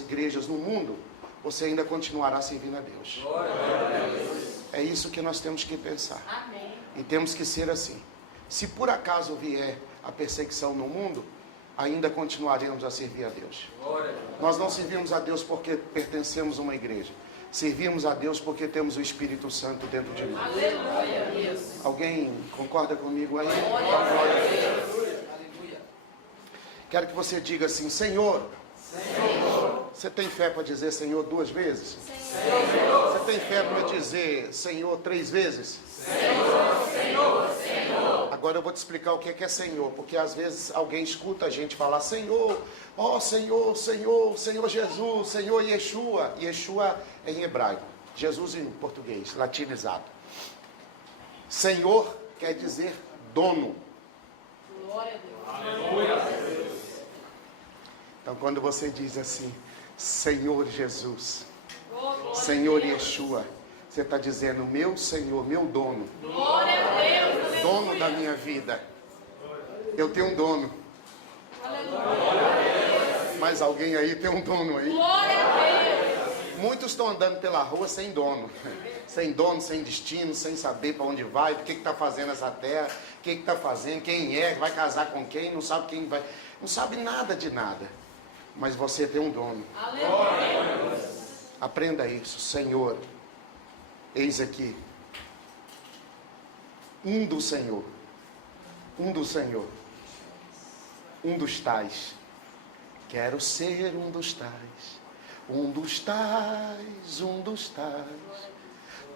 igrejas no mundo, você ainda continuará servindo a Deus. É isso que nós temos que pensar. Amém. E temos que ser assim. Se por acaso vier a perseguição no mundo, ainda continuaremos a servir a Deus. Nós não servimos a Deus porque pertencemos a uma igreja. Servimos a Deus porque temos o Espírito Santo dentro de nós. Aleluia, Deus. Alguém concorda comigo aí? Quero que você diga assim: Senhor. Você tem fé para dizer Senhor 2 vezes? Senhor. Você tem fé para dizer Senhor 3 vezes? Senhor. Agora eu vou te explicar o que é Senhor, porque às vezes alguém escuta a gente falar Senhor, ó Senhor, Senhor, Senhor Jesus, Senhor Yeshua. Yeshua é em hebraico, Jesus em português, latinizado. Senhor quer dizer dono. Glória a Deus. Aleluia. Então quando você diz assim, Senhor Jesus, Senhor Yeshua, você está dizendo, meu Senhor, meu dono, Glória a Deus. dono da minha vida. Eu tenho um dono. Aleluia. Mas alguém aí tem um dono aí. Glória a Deus. Muitos estão andando pela rua sem dono. Sem dono, sem destino, sem saber para onde vai, o que está fazendo essa terra, o que está fazendo, quem é, vai casar com quem, não sabe quem vai, não sabe nada de nada. Mas você tem um dono. Aleluia. Aprenda isso, Senhor. Eis aqui. Um do Senhor. Um do Senhor. Um dos tais. Quero ser um dos tais. Um dos tais, um dos tais.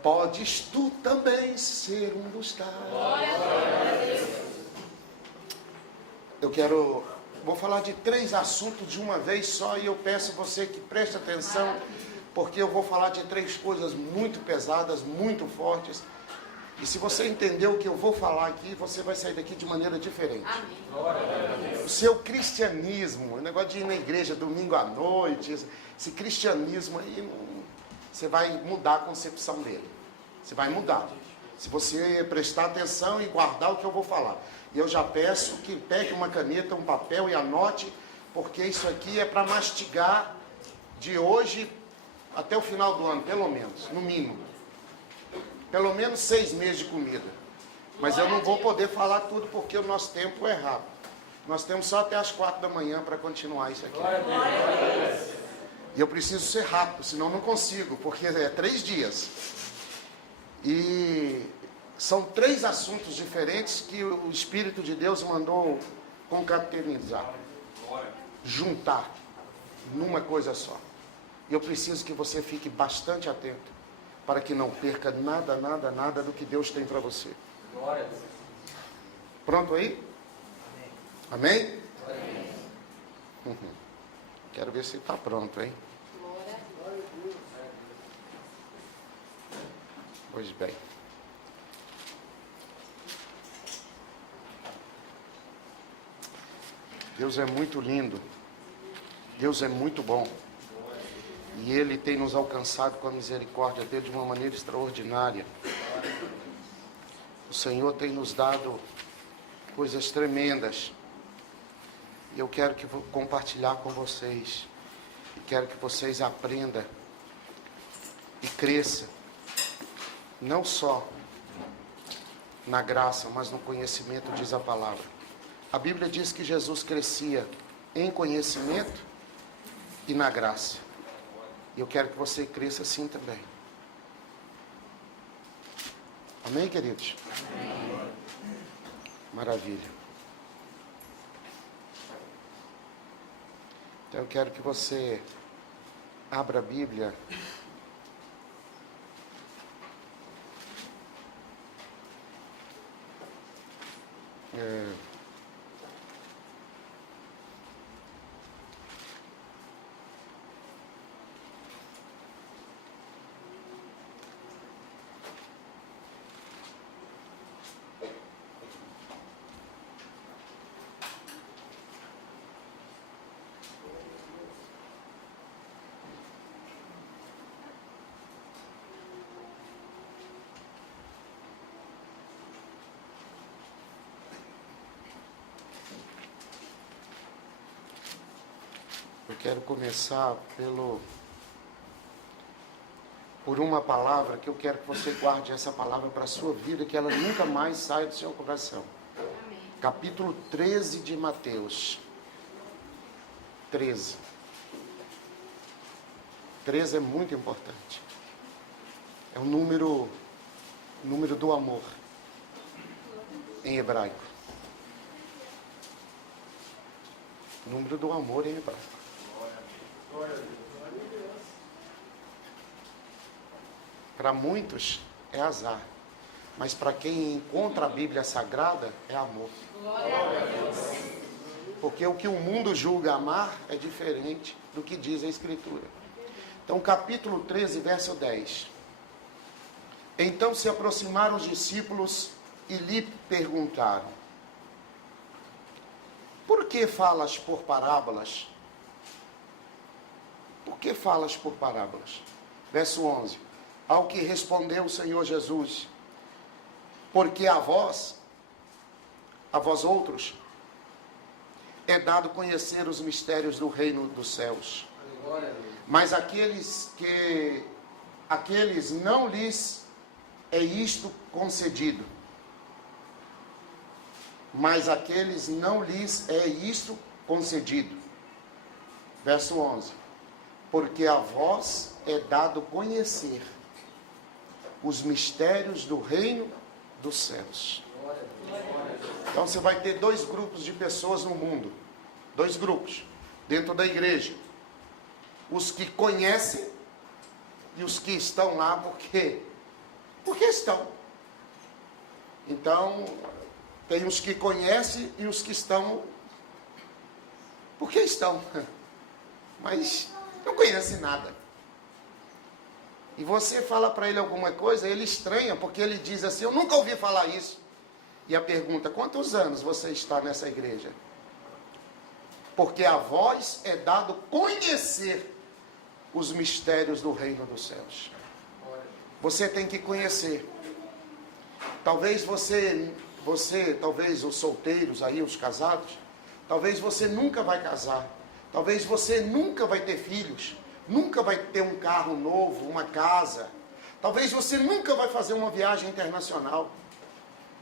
Podes tu também ser um dos tais. Vou falar de 3 assuntos de uma vez só e eu peço a você que preste atenção, porque eu vou falar de 3 coisas muito pesadas, muito fortes. E se você entender o que eu vou falar aqui, você vai sair daqui de maneira diferente. Amém. O seu cristianismo, o negócio de ir na igreja domingo à noite, esse cristianismo aí, você vai mudar a concepção dele. Você vai mudar. Se você prestar atenção e guardar o que eu vou falar. E eu já peço que pegue uma caneta, um papel e anote, porque isso aqui é para mastigar de hoje até o final do ano, pelo menos, no mínimo. Pelo menos 6 meses de comida. Mas eu não vou poder falar tudo porque o nosso tempo é rápido. Nós temos só até as 4 da manhã para continuar isso aqui. E eu preciso ser rápido, senão não consigo, porque é 3 dias. E são 3 assuntos diferentes que o Espírito de Deus mandou concatenizar, juntar numa coisa só. E eu preciso que você fique bastante atento, para que não perca nada do que Deus tem para você. Pronto aí? Amém? Amém? Quero ver se está pronto, hein? Pois bem. Deus é muito lindo. Deus é muito bom. E Ele tem nos alcançado com a misericórdia dele de uma maneira extraordinária. O Senhor tem nos dado coisas tremendas. E eu quero compartilhar com vocês. E quero que vocês aprendam e cresçam. Não só na graça, mas no conhecimento, diz a palavra. A Bíblia diz que Jesus crescia em conhecimento e na graça. E eu quero que você cresça assim também. Amém, queridos? Amém. Maravilha. Então eu quero que você abra a Bíblia. quero começar por uma palavra que eu quero que você guarde essa palavra para a sua vida, que ela nunca mais saia do seu coração. Amém. Capítulo 13 de Mateus. 13. 13 é muito importante. É o número do amor em hebraico. O número do amor em hebraico. Para muitos é azar, mas para quem encontra a Bíblia Sagrada é amor. Glória a Deus. Porque o que o mundo julga amar é diferente do que diz a Escritura. Então, capítulo 13, verso 10. Então se aproximaram os discípulos e lhe perguntaram: por que falas por parábolas? Por que falas por parábolas? Verso 11. Ao que respondeu o Senhor Jesus: porque a vós outros, é dado conhecer os mistérios do reino dos céus. Mas aqueles não lhes é isto concedido. Mas aqueles não lhes é isto concedido. Verso 11. Porque a vós é dado conhecer os mistérios do reino dos céus. Então você vai ter dois grupos de pessoas no mundo. Dois grupos dentro da igreja. Os que conhecem e os que estão lá porque estão. Então, tem os que conhecem e os que estão porque estão. Mas não conhecem nada. E você fala para ele alguma coisa, ele estranha, porque ele diz assim: eu nunca ouvi falar isso. E a pergunta: quantos anos você está nessa igreja? Porque a vós é dado conhecer os mistérios do reino dos céus. Você tem que conhecer. Talvez talvez os solteiros aí, os casados, talvez você nunca vai casar. Talvez você nunca vai ter filhos. Nunca vai ter um carro novo, uma casa. Talvez você nunca vai fazer uma viagem internacional.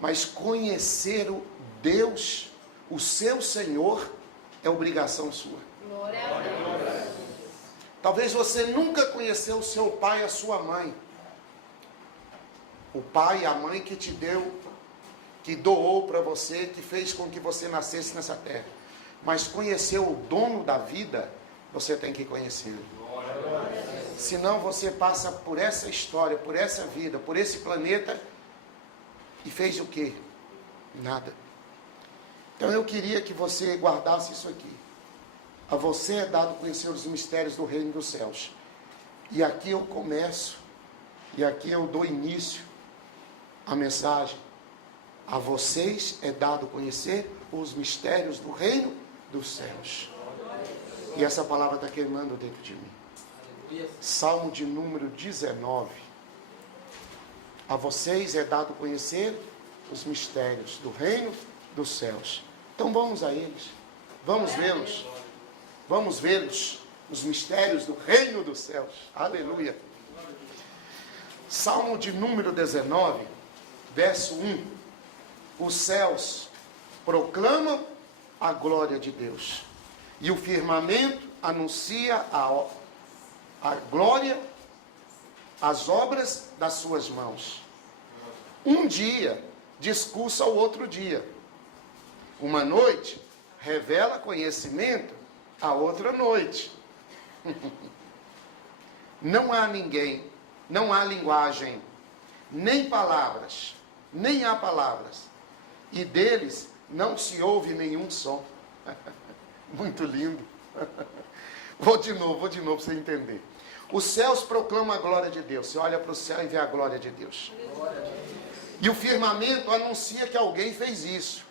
Mas conhecer o Deus, o seu Senhor, é obrigação sua. Glória a Deus. Talvez você nunca conheceu o seu pai e a sua mãe. O pai e a mãe que te deu, que doou para você, que fez com que você nascesse nessa terra. Mas conhecer o dono da vida, você tem que conhecer. Senão você passa por essa história, por essa vida, por esse planeta e fez o quê? Nada. Então eu queria que você guardasse isso aqui. A você é dado conhecer os mistérios do reino dos céus. E aqui eu começo, e aqui eu dou início à mensagem. A vocês é dado conhecer os mistérios do reino dos céus. E essa palavra está queimando dentro de mim. Salmo de número 19. A vocês é dado conhecer os mistérios do reino dos céus. Então vamos a eles. Vamos vê-los. Vamos vê-los. Os mistérios do reino dos céus. Aleluia. Salmo de número 19, verso 1. Os céus proclamam a glória de Deus. E o firmamento anuncia a glória, as obras das suas mãos. Um dia discursa ao outro dia. Uma noite revela conhecimento à outra noite. Não há ninguém, não há linguagem, nem palavras, nem há palavras. E deles não se ouve nenhum som. Muito lindo. Vou de novo para você entender. Os céus proclamam a glória de Deus. Você olha para o céu e vê a glória de Deus. E o firmamento anuncia que alguém fez isso.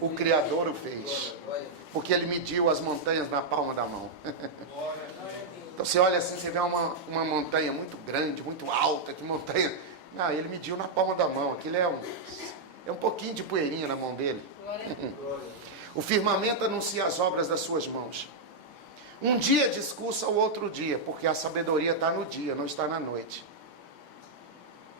O Criador o fez. Porque ele mediu as montanhas na palma da mão. Então você olha assim, você vê uma montanha muito grande, muito alta. Que montanha? Ah, ele mediu na palma da mão. Aquilo é um pouquinho de poeirinha na mão dele. O firmamento anuncia as obras das suas mãos. Um dia discursa o outro dia, porque a sabedoria está no dia, não está na noite.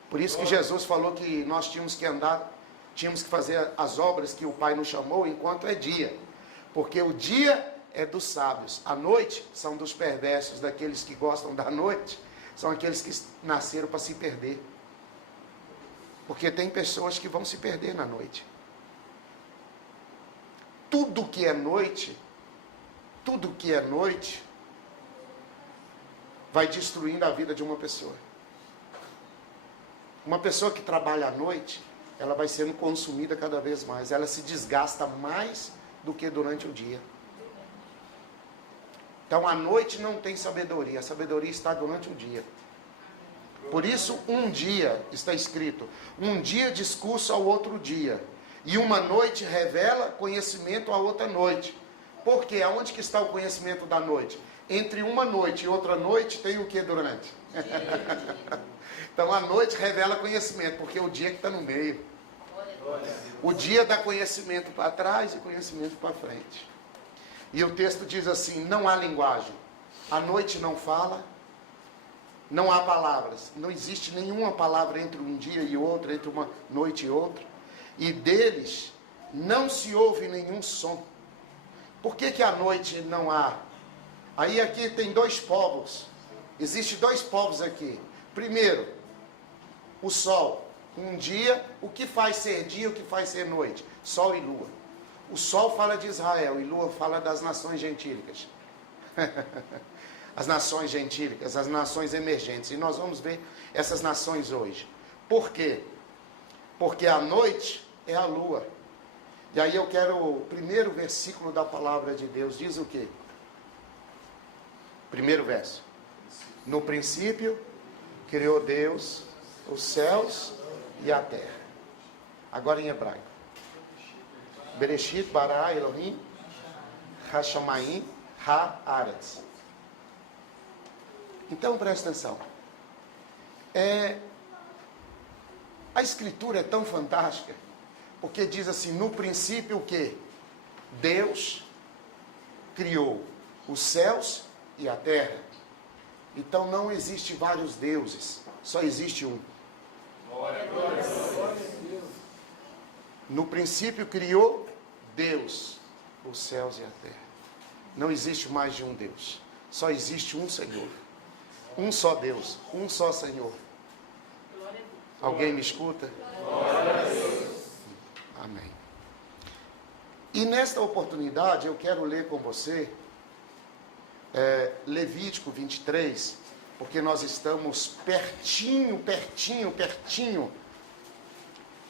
Por isso que Jesus falou que nós tínhamos que andar, tínhamos que fazer as obras que o Pai nos chamou enquanto é dia. Porque o dia é dos sábios, a noite são dos perversos, daqueles que gostam da noite, são aqueles que nasceram para se perder. Porque tem pessoas que vão se perder na noite. Tudo que é noite, vai destruindo a vida de uma pessoa. Uma pessoa que trabalha à noite, ela vai sendo consumida cada vez mais. Ela se desgasta mais do que durante o dia. Então, a noite não tem sabedoria. A sabedoria está durante o dia. Por isso, um dia, está escrito, um dia discurso ao outro dia. E uma noite revela conhecimento à outra noite. Por quê? Aonde que está o conhecimento da noite? Entre uma noite e outra noite, tem o que durante? Então, a noite revela conhecimento, porque é o dia que está no meio. O dia dá conhecimento para trás e conhecimento para frente. E o texto diz assim, não há linguagem. A noite não fala, não há palavras. Não existe nenhuma palavra entre um dia e outro, entre uma noite e outra. E deles não se ouve nenhum som. Por que que à noite não há? Aí aqui tem dois povos. Existem dois povos aqui. Primeiro, o sol. Um dia, o que faz ser dia, o que faz ser noite? Sol e lua. O sol fala de Israel e lua fala das nações gentílicas. As nações gentílicas, as nações emergentes. E nós vamos ver essas nações hoje. Por quê? Porque a noite é a lua. E aí eu quero o primeiro versículo da palavra de Deus. Diz o quê? Primeiro verso. No princípio, criou Deus os céus e a terra. Agora em hebraico. Bereshit bara Elohim hashamayim haaretz. Então presta atenção. A escritura é tão fantástica, porque diz assim, no princípio o quê? Deus criou os céus e a terra. Então não existe vários deuses, só existe um. No princípio criou Deus os céus e a terra. Não existe mais de um Deus, só existe um Senhor. Um só Deus, um só Senhor. Alguém me escuta? Amém. E nesta oportunidade eu quero ler com você Levítico 23, porque nós estamos pertinho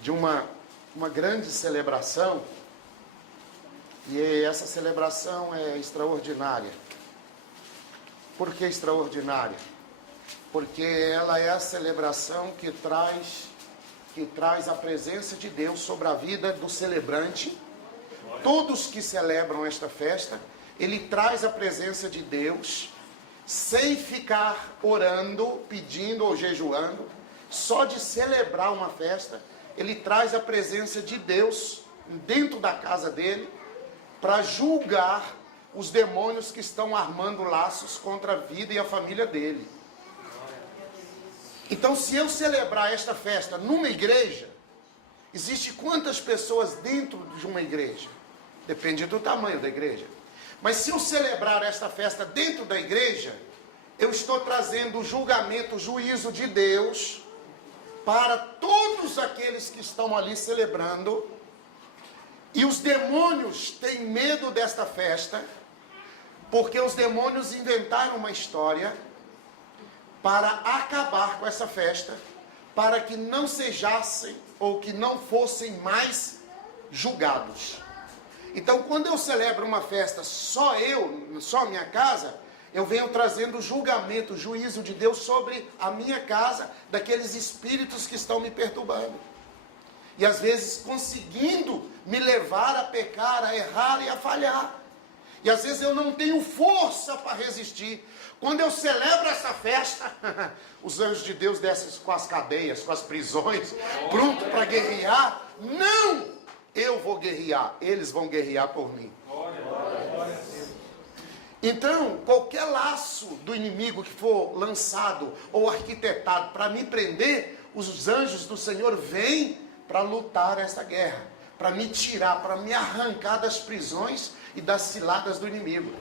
de uma grande celebração, e essa celebração é extraordinária. Por que extraordinária? Porque ela é a celebração que traz a presença de Deus sobre a vida do celebrante. Todos que celebram esta festa, ele traz a presença de Deus, sem ficar orando, pedindo ou jejuando. Só de celebrar uma festa, ele traz a presença de Deus dentro da casa dele, para julgar os demônios que estão armando laços contra a vida e a família dele. Então, se eu celebrar esta festa numa igreja, existe quantas pessoas dentro de uma igreja? Depende do tamanho da igreja. Mas se eu celebrar esta festa dentro da igreja, eu estou trazendo o julgamento, o juízo de Deus para todos aqueles que estão ali celebrando. E os demônios têm medo desta festa, porque os demônios inventaram uma história para acabar com essa festa, para que não sejassem ou que não fossem mais julgados. Então, quando eu celebro uma festa, só a minha casa, eu venho trazendo julgamento, juízo de Deus sobre a minha casa, daqueles espíritos que estão me perturbando. E às vezes conseguindo me levar a pecar, a errar e a falhar. E às vezes eu não tenho força para resistir. Quando eu celebro essa festa, os anjos de Deus descem com as cadeias, com as prisões, pronto para guerrear. Não! Eu vou guerrear, eles vão guerrear por mim. Então, qualquer laço do inimigo que for lançado ou arquitetado para me prender, os anjos do Senhor vêm para lutar esta guerra, para me tirar, para me arrancar das prisões e das ciladas do inimigo.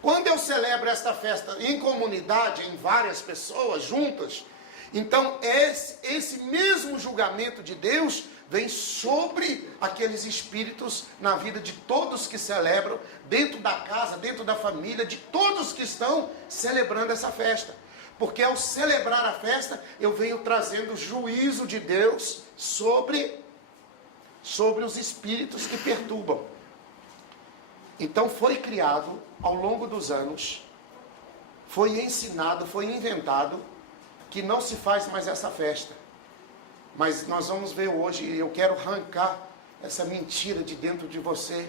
Quando eu celebro esta festa em comunidade, em várias pessoas juntas, então esse mesmo julgamento de Deus vem sobre aqueles espíritos na vida de todos que celebram, dentro da casa, dentro da família, de todos que estão celebrando essa festa. Porque ao celebrar a festa, eu venho trazendo o juízo de Deus sobre os espíritos que perturbam. Então foi criado ao longo dos anos, foi ensinado, foi inventado, que não se faz mais essa festa. Mas nós vamos ver hoje, e eu quero arrancar essa mentira de dentro de você,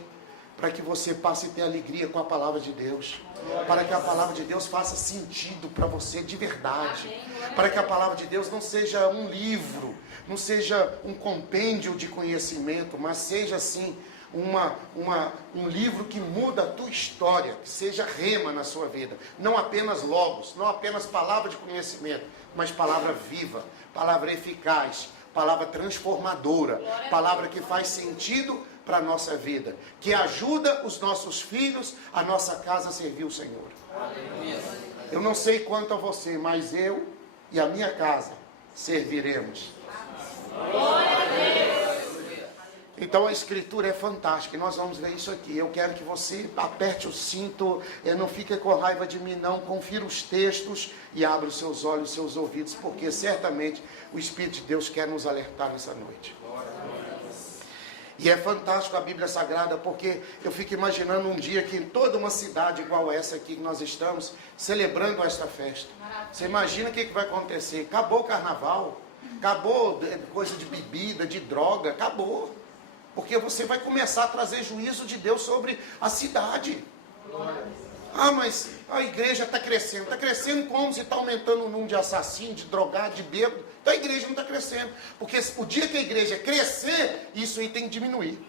para que você passe a ter alegria com a palavra de Deus, para que a palavra de Deus faça sentido para você de verdade, para que a palavra de Deus não seja um livro, não seja um compêndio de conhecimento, mas seja assim um livro que muda a tua história, que seja rema na sua vida, não apenas logos, não apenas palavra de conhecimento, mas palavra viva, palavra eficaz, palavra transformadora, palavra que faz sentido para a nossa vida, que ajuda os nossos filhos, a nossa casa a servir o Senhor. Eu não sei quanto a você, mas eu e a minha casa serviremos. Então a escritura é fantástica, e nós vamos ver isso aqui. Eu quero que você aperte o cinto, não fique com raiva de mim não, confira os textos e abra os seus olhos, os seus ouvidos, porque certamente o Espírito de Deus quer nos alertar nessa noite. E é fantástico a Bíblia Sagrada, porque eu fico imaginando um dia que em toda uma cidade igual essa aqui que nós estamos, celebrando esta festa. Você imagina o que vai acontecer? Acabou o carnaval, acabou coisa de bebida, de droga, acabou. Porque você vai começar a trazer juízo de Deus sobre a cidade. Ah, mas a igreja está crescendo. Está crescendo como? Se está aumentando o número de assassinos, de drogados, de bêbados. Então a igreja não está crescendo. Porque o dia que a igreja crescer, isso aí tem que diminuir.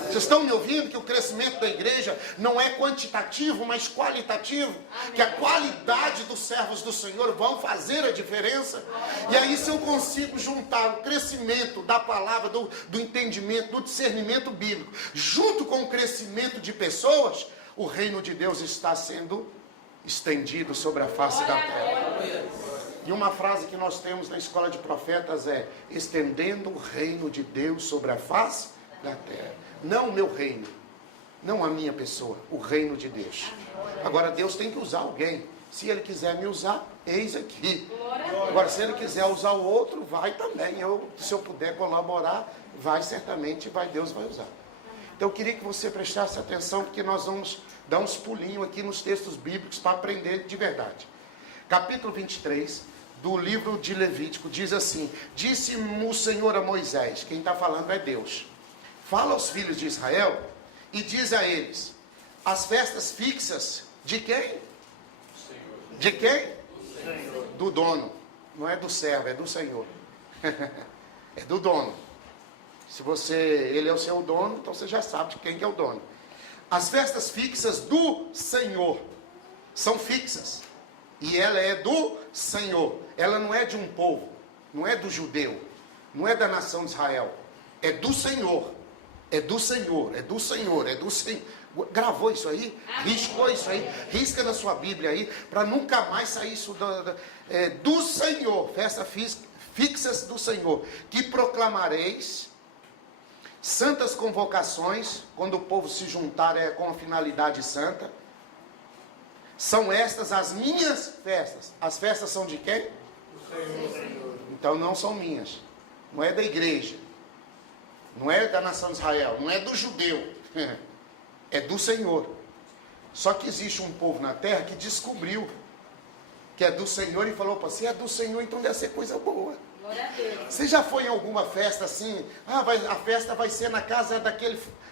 Vocês estão me ouvindo que o crescimento da igreja não é quantitativo, mas qualitativo? Amém. Que a qualidade dos servos do Senhor vão fazer a diferença. E aí se eu consigo juntar o crescimento da palavra, do entendimento, do discernimento bíblico, junto com o crescimento de pessoas, o reino de Deus está sendo estendido sobre a face da terra. E uma frase que nós temos na escola de profetas é: estendendo o reino de Deus sobre a face da terra. Não o meu reino, não a minha pessoa, o reino de Deus. Agora Deus tem que usar alguém. Se Ele quiser me usar, eis aqui. Agora se Ele quiser usar o outro, vai também. Se eu puder colaborar, vai certamente, Deus vai usar. Então eu queria que você prestasse atenção, porque nós vamos dar uns pulinhos aqui nos textos bíblicos para aprender de verdade. Capítulo 23 do livro de Levítico diz assim: disse o Senhor a Moisés, quem está falando é Deus, fala aos filhos de Israel e diz a eles: as festas fixas de quem? De quem? Do dono. Não é do servo, é do Senhor. É do dono. Se ele é o seu dono, então você já sabe de quem que é o dono. As festas fixas do Senhor são fixas. E ela é do Senhor. Ela não é de um povo, não é do judeu, não é da nação de Israel. É do Senhor. É do Senhor, é do Senhor, é do Senhor. Gravou isso aí? Riscou isso aí? Risca na sua Bíblia aí, para nunca mais sair isso do Senhor. Festas fixas do Senhor. Que proclamareis santas convocações, quando o povo se juntar com a finalidade santa. São estas as minhas festas. As festas são de quem? Do Senhor. Então não são minhas. Não é da igreja. Não é da nação de Israel. Não é do judeu. É do Senhor. Só que existe um povo na terra que descobriu que é do Senhor e falou: se é do Senhor, então deve ser coisa boa. Você já foi em alguma festa assim? A festa vai ser na casa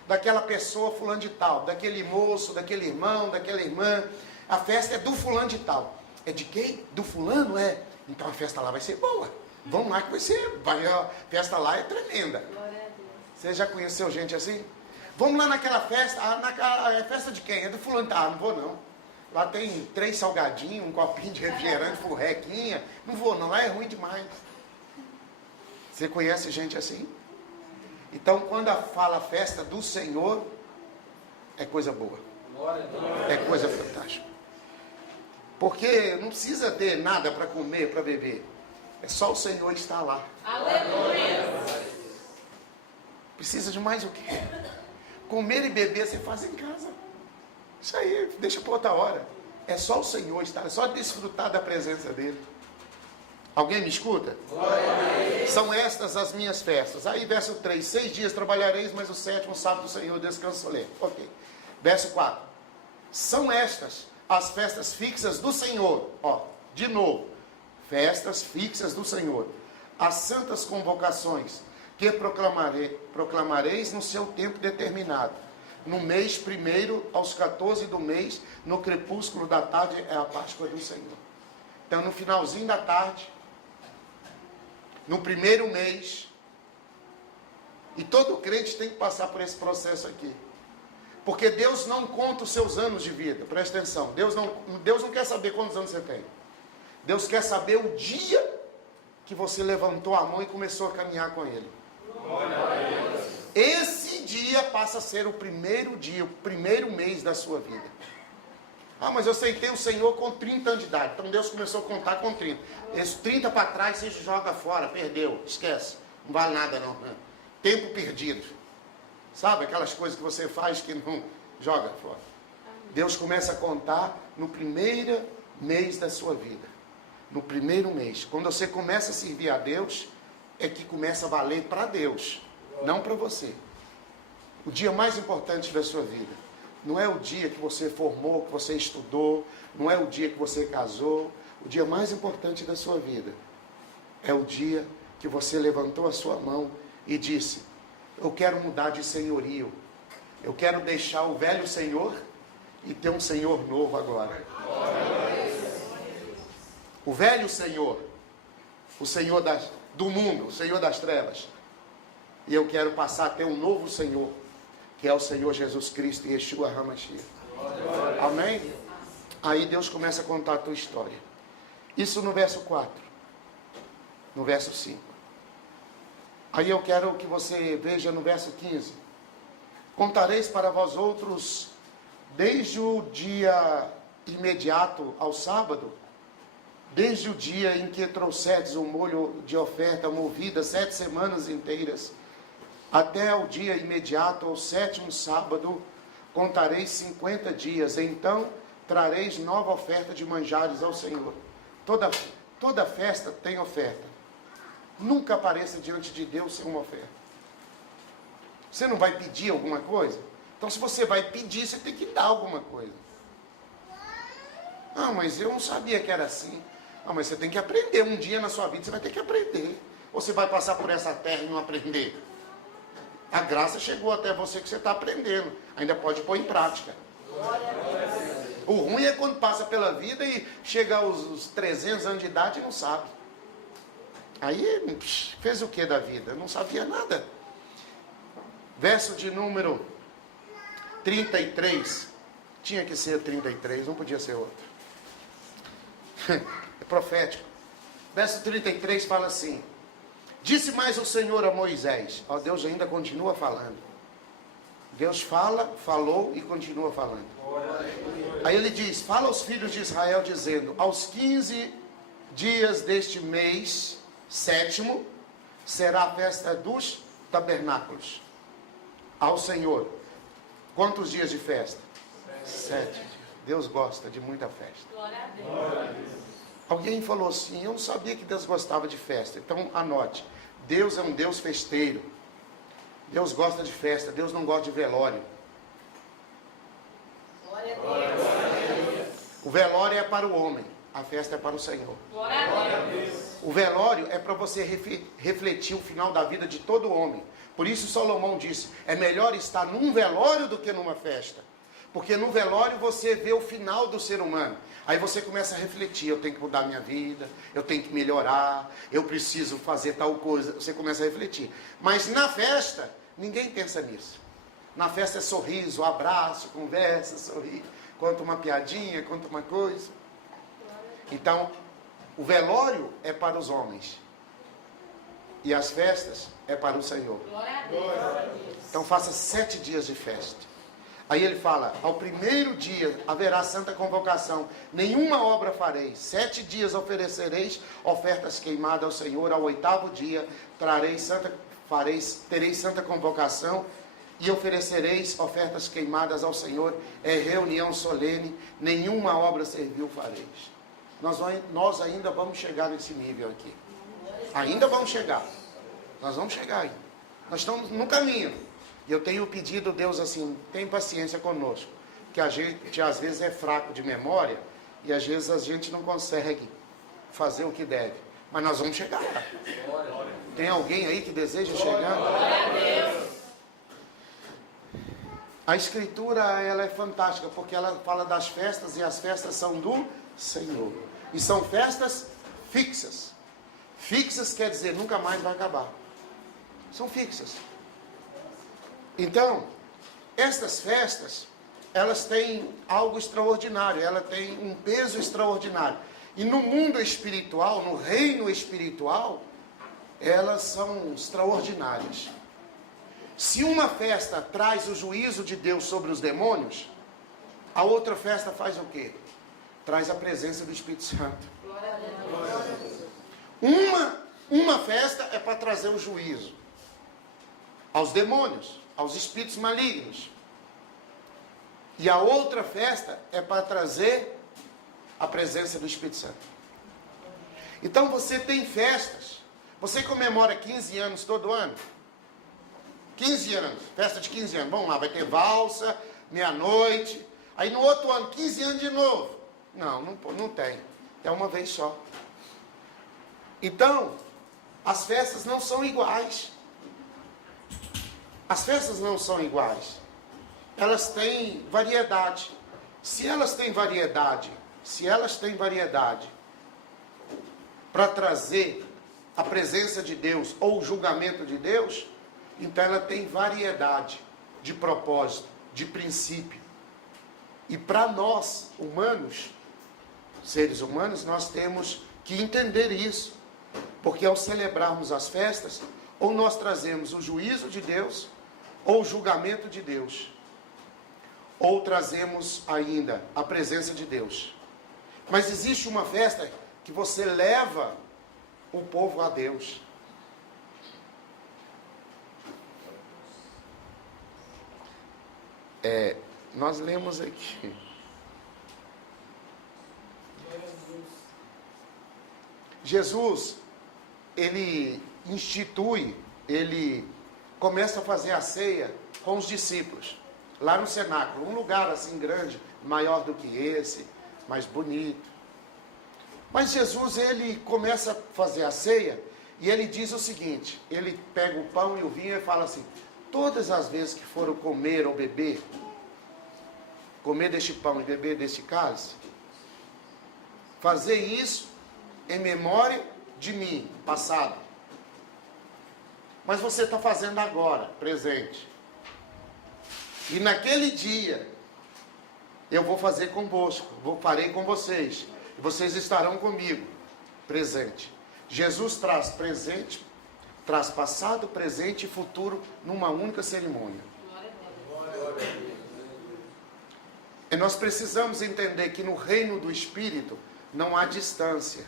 daquela pessoa fulano de tal, daquele moço, daquele irmão, daquela irmã. A festa é do fulano de tal. É de quem? Do fulano? É. Então a festa lá vai ser boa. Vamos lá que vai ser. A festa lá é tremenda. Você já conheceu gente assim? Vamos lá naquela festa. É festa de quem? É do fulano. Ah, não vou não. Lá tem 3 salgadinhos, um copinho de refrigerante, furrequinha. Não vou não, lá é ruim demais. Você conhece gente assim? Então, quando fala festa do Senhor, é coisa boa. É coisa fantástica. Porque não precisa ter nada para comer, para beber. É só o Senhor estar lá. Aleluia. Precisa de mais o quê? Comer e beber você faz em casa. Isso aí, deixa para outra hora. É só o Senhor estar, é só desfrutar da presença dele. Alguém me escuta? São estas as minhas festas. Aí verso 3, 6 dias trabalhareis, mas o 7º sábado do Senhor descanso solene. Ok. Verso 4. São estas as festas fixas do Senhor. Ó, de novo. Festas fixas do Senhor. As santas convocações que proclamareis no seu tempo determinado. No mês 1º, aos 14 do mês, no crepúsculo da tarde, é a Páscoa do Senhor. Então, no finalzinho da tarde, no primeiro mês, e todo crente tem que passar por esse processo aqui. Porque Deus não conta os seus anos de vida, presta atenção. Deus não quer saber quantos anos você tem. Deus quer saber o dia que você levantou a mão e começou a caminhar com Ele. Esse dia passa a ser o primeiro dia, o primeiro mês da sua vida. Ah, mas eu aceitei o Senhor com 30 anos de idade. Então Deus começou a contar com 30. Esse 30 para trás você joga fora, perdeu, esquece. Não vale nada não. Tempo perdido. Sabe aquelas coisas que você faz que não joga fora. Deus começa a contar no primeiro mês da sua vida. No primeiro mês. Quando você começa a servir a Deus, é que começa a valer para Deus, não para você. O dia mais importante da sua vida não é o dia que você formou, que você estudou, não é o dia que você casou. O dia mais importante da sua vida é o dia que você levantou a sua mão e disse: eu quero mudar de senhorio, eu quero deixar o velho senhor e ter um senhor novo agora. O velho senhor, o senhor do mundo, o senhor das trevas, e eu quero passar a ter um novo senhor, que é o Senhor Jesus Cristo e Yeshua HaMashiach. Amém? Aí Deus começa a contar a tua história. Isso no verso 4. No verso 5. Aí eu quero que você veja no verso 15. Contareis para vós outros, desde o dia imediato ao sábado, desde o dia em que trouxerdes o molho de oferta movida 7 semanas inteiras, até o dia imediato ao 7º sábado, contareis 50 dias. Então trareis nova oferta de manjares ao Senhor. Toda festa tem oferta. Nunca apareça diante de Deus sem uma oferta. Você não vai pedir alguma coisa? Então, se você vai pedir, você tem que dar alguma coisa. Ah, mas eu não sabia que era assim. Ah, mas você tem que aprender. Um dia na sua vida você vai ter que aprender. Ou você vai passar por essa terra e não aprender? A graça chegou até você que você está aprendendo. Ainda pode pôr em prática. O ruim é quando passa pela vida e chega aos 300 anos de idade e não sabe. Aí fez o que da vida? Não sabia nada. Verso de número 33. Tinha que ser 33, não podia ser outro. É profético. Verso 33 fala assim: disse mais o Senhor a Moisés. Ó, Deus ainda continua falando. Deus fala, falou e continua falando. Aí ele diz: fala aos filhos de Israel dizendo: aos 15 dias deste mês 7º será a festa dos tabernáculos ao Senhor. Quantos dias de festa? 7. Deus gosta de muita festa. Glória a Deus. Alguém falou assim: eu não sabia que Deus gostava de festa. Então anote: Deus é um Deus festeiro. Deus gosta de festa. Deus não gosta de velório. Glória a Deus. O velório é para o homem, a festa é para o Senhor. Glória a Deus. O velório é para você refletir o final da vida de todo homem. Por isso Salomão disse: é melhor estar num velório do que numa festa. Porque no velório você vê o final do ser humano. Aí você começa a refletir: eu tenho que mudar minha vida, eu tenho que melhorar, eu preciso fazer tal coisa. Você começa a refletir. Mas na festa, ninguém pensa nisso. Na festa é sorriso, abraço, conversa, sorrir. Conta uma piadinha, conta uma coisa. Então, o velório é para os homens. E as festas é para o Senhor. Então faça 7 dias de festa. Aí ele fala, ao primeiro dia haverá santa convocação. Nenhuma obra fareis. 7 dias oferecereis ofertas queimadas ao Senhor. Ao 8º dia tereis santa convocação e oferecereis ofertas queimadas ao Senhor. É reunião solene. Nenhuma obra servil fareis. Nós ainda vamos chegar nesse nível aqui. Ainda vamos chegar. Nós vamos chegar aí. Nós estamos no caminho. E eu tenho pedido a Deus assim, tem paciência conosco. Que a gente às vezes é fraco de memória e às vezes a gente não consegue fazer o que deve. Mas nós vamos chegar lá. Tem alguém aí que deseja chegar? A Escritura, ela é fantástica, porque ela fala das festas e as festas são do Senhor. E são festas fixas. Fixas quer dizer nunca mais vai acabar. São fixas. Então, estas festas, elas têm algo extraordinário, ela tem um peso extraordinário. E no mundo espiritual, no reino espiritual, elas são extraordinárias. Se uma festa traz o juízo de Deus sobre os demônios, a outra festa faz o quê? Traz a presença do Espírito Santo. Uma festa é para trazer o juízo aos demônios, aos espíritos malignos. E a outra festa é para trazer a presença do Espírito Santo. Então você tem festas. Você comemora 15 anos todo ano? 15 anos, festa de 15 anos. Vamos lá, vai ter valsa, meia-noite. Aí no outro ano, 15 anos de novo. Não tem. É uma vez só. Então, as festas não são iguais. As festas não são iguais. Elas têm variedade. Se elas têm variedade para trazer a presença de Deus ou o julgamento de Deus, então ela tem variedade de propósito, de princípio. E para nós, humanos, seres humanos, nós temos que entender isso. Porque ao celebrarmos as festas, ou nós trazemos o juízo de Deus, ou o julgamento de Deus, ou trazemos ainda a presença de Deus. Mas existe uma festa que você leva o povo a Deus. Nós lemos aqui. Jesus, ele começa a fazer a ceia com os discípulos, lá no cenáculo, um lugar assim grande, maior do que esse, mais bonito. Mas Jesus, ele começa a fazer a ceia, e ele diz o seguinte, ele pega o pão e o vinho e fala assim, todas as vezes que foram comer ou beber, comer deste pão e beber deste cálice, fazer isso em memória de mim, passado. Mas você está fazendo agora, presente. E naquele dia, eu vou fazer convosco, farei com vocês. E vocês estarão comigo, presente. Jesus traz presente, traz passado, presente e futuro numa única cerimônia. E nós precisamos entender que no reino do Espírito não há distância.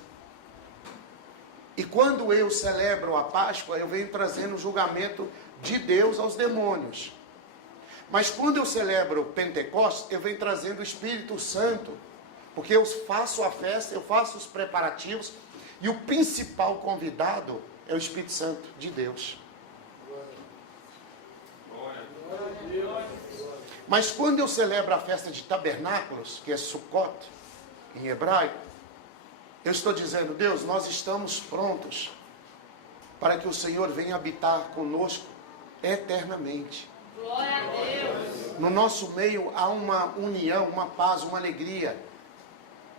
E quando eu celebro a Páscoa, eu venho trazendo o julgamento de Deus aos demônios. Mas quando eu celebro Pentecostes, eu venho trazendo o Espírito Santo. Porque eu faço a festa, eu faço os preparativos, e o principal convidado é o Espírito Santo de Deus. Mas quando eu celebro a festa de tabernáculos, que é Sukkot, em hebraico, eu estou dizendo, Deus, nós estamos prontos para que o Senhor venha habitar conosco eternamente. Glória a Deus. No nosso meio há uma união, uma paz, uma alegria,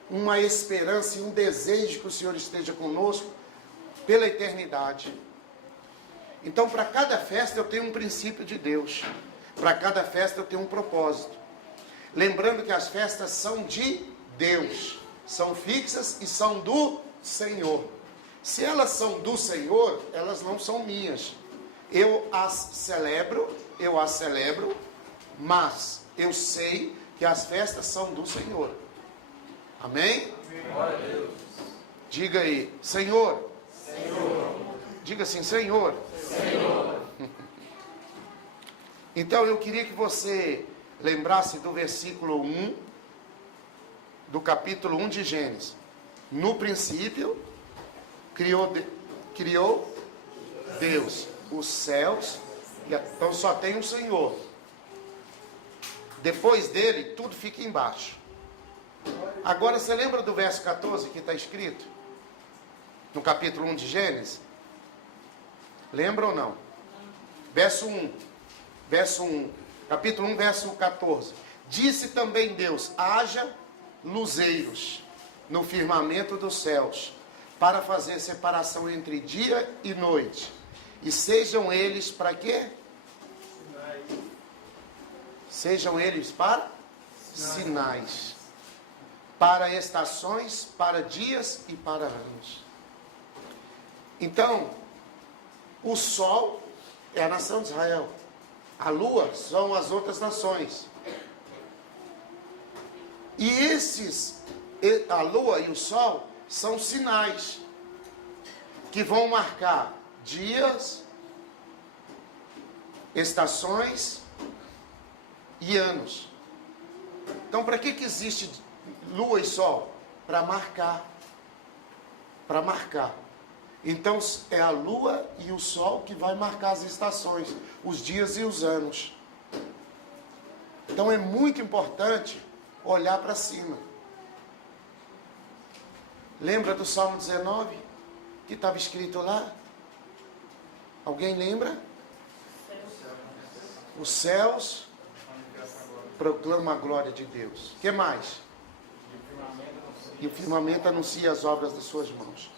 uma esperança e um desejo que o Senhor esteja conosco pela eternidade. Então, para cada festa eu tenho um princípio de Deus. Para cada festa eu tenho um propósito. Lembrando que as festas são de Deus, são fixas e são do Senhor. Se elas são do Senhor, elas não são minhas. Eu as celebro, mas eu sei que as festas são do Senhor. Amém? Glória a Deus. Diga aí, Senhor. Senhor. Diga assim, Senhor. Senhor. Então eu queria que você lembrasse do versículo 1, do capítulo 1 de Gênesis. No princípio, criou Deus os céus, então só tem um Senhor. Depois dele, tudo fica embaixo. Agora, você lembra do verso 14 que está escrito? No capítulo 1 de Gênesis? Lembra ou não? Verso 1, capítulo 1, verso 14. Disse também Deus, haja luzeiros no firmamento dos céus, para fazer separação entre dia e noite. E sejam eles para quê? Sejam eles para sinais. Para estações, para dias e para anos. Então, o sol é a nação de Israel. A lua são as outras nações. E a lua e o sol são sinais que vão marcar dias, estações e anos. Então, para que existe lua e sol? Para marcar. Para marcar. Então, é a lua e o sol que vai marcar as estações, os dias e os anos. Então, é muito importante olhar para cima. Lembra do Salmo 19? Que estava escrito lá? Alguém lembra? Os céus proclamam a glória de Deus. O que mais? E o firmamento anuncia as obras das suas mãos.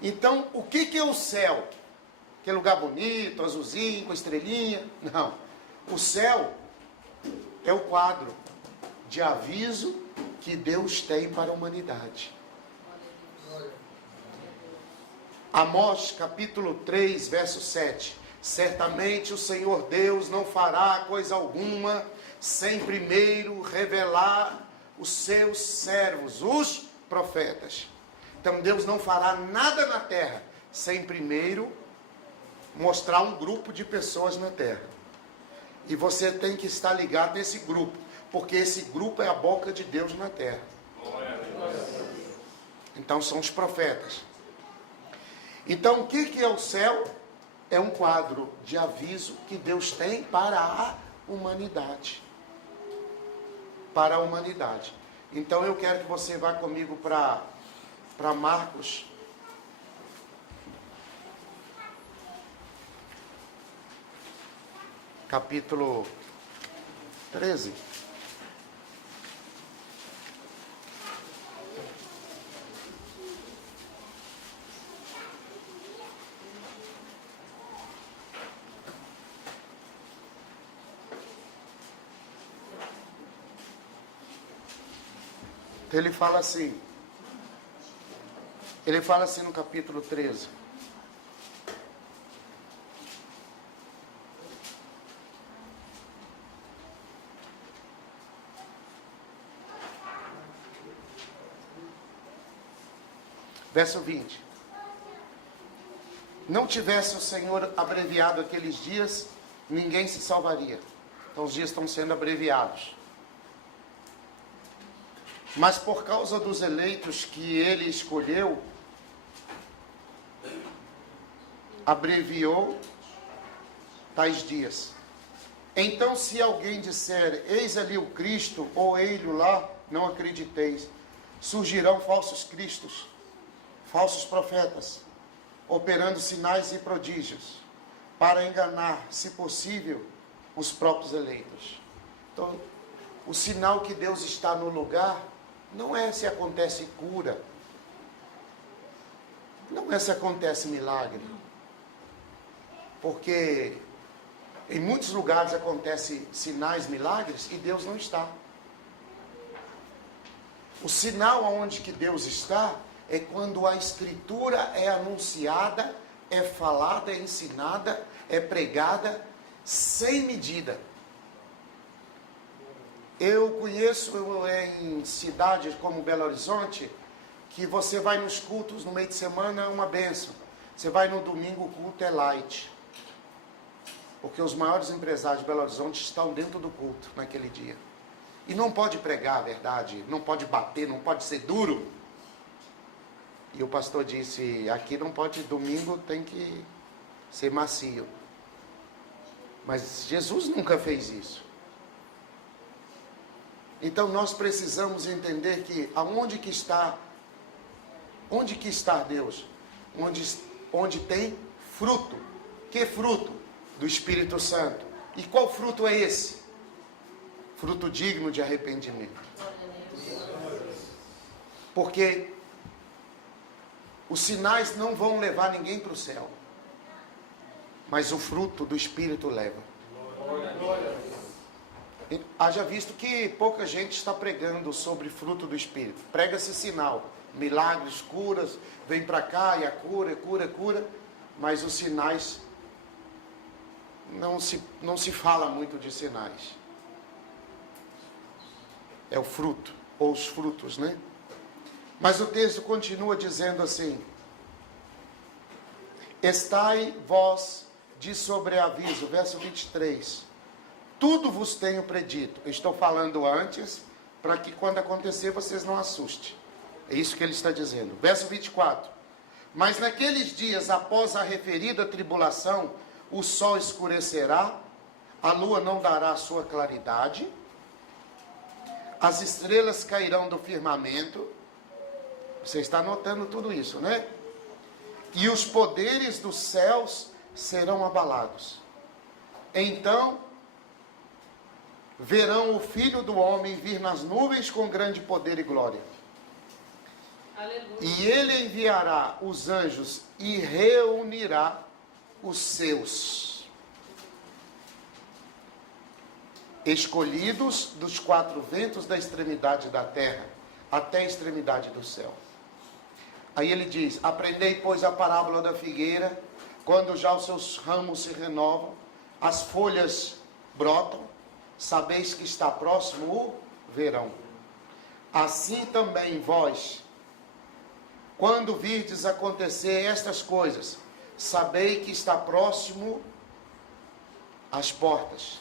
Então, o que é o céu? Aquele lugar bonito, azulzinho, com estrelinha? Não. O céu é o quadro de aviso que Deus tem para a humanidade. Amós capítulo 3, verso 7. Certamente o Senhor Deus não fará coisa alguma sem primeiro revelar os seus servos, os profetas. Então Deus não fará nada na terra sem primeiro mostrar um grupo de pessoas na terra. E você tem que estar ligado nesse grupo, porque esse grupo é a boca de Deus na terra. Então são os profetas. Então o que é o céu? É um quadro de aviso que Deus tem para a humanidade. Para a humanidade. Então eu quero que você vá comigo para Marcos. Capítulo 13. Ele fala assim no capítulo 13. Verso 20. Não tivesse o Senhor abreviado aqueles dias, ninguém se salvaria. Então os dias estão sendo abreviados. Mas por causa dos eleitos que ele escolheu, abreviou tais dias. Então, se alguém disser, eis ali o Cristo, ou ei-lo lá, não acrediteis. Surgirão falsos cristos, falsos profetas, operando sinais e prodígios, para enganar, se possível, os próprios eleitos. Então, o sinal que Deus está no lugar não é se acontece cura, não é se acontece milagre, porque Em muitos lugares acontecem sinais, milagres, e Deus não está. O sinal aonde que Deus está é quando a Escritura é anunciada, é falada, é ensinada, é pregada, sem medida. Eu conheço em cidades como Belo Horizonte, que você vai nos cultos no meio de semana, é uma bênção. Você vai no domingo, o culto é light. Porque os maiores empresários de Belo Horizonte estão dentro do culto naquele dia. E não pode pregar a verdade, não pode bater, não pode ser duro. E o pastor disse, aqui não pode, domingo tem que ser macio. Mas Jesus nunca fez isso. Então nós precisamos entender que onde que está Deus? Onde tem fruto. Que fruto? Do Espírito Santo. E qual fruto é esse? Fruto digno de arrependimento. Porque os sinais não vão levar ninguém para o céu. Mas o fruto do Espírito leva. Haja visto que pouca gente está pregando sobre fruto do Espírito. Prega-se sinal, milagres, curas, vem para cá e a cura. Mas os sinais, não se fala muito de sinais. É o fruto, ou os frutos, né? Mas o texto continua dizendo assim: estai vós de sobreaviso, verso 23. Tudo vos tenho predito. Eu estou falando antes, para que quando acontecer vocês não assustem. É isso que ele está dizendo. Verso 24. Mas naqueles dias, após a referida tribulação, o sol escurecerá, a lua não dará a sua claridade, as estrelas cairão do firmamento. Você está notando tudo isso, né? E os poderes dos céus serão abalados. Então verão o Filho do Homem vir nas nuvens com grande poder e glória. Aleluia. E ele enviará os anjos e reunirá os seus escolhidos dos quatro ventos da extremidade da terra até a extremidade do céu. Aí ele diz: aprendei, pois, a parábola da figueira, quando já os seus ramos se renovam, as folhas brotam, sabeis que está próximo o verão. Assim também vós, quando virdes acontecer estas coisas, sabei que está próximo às portas.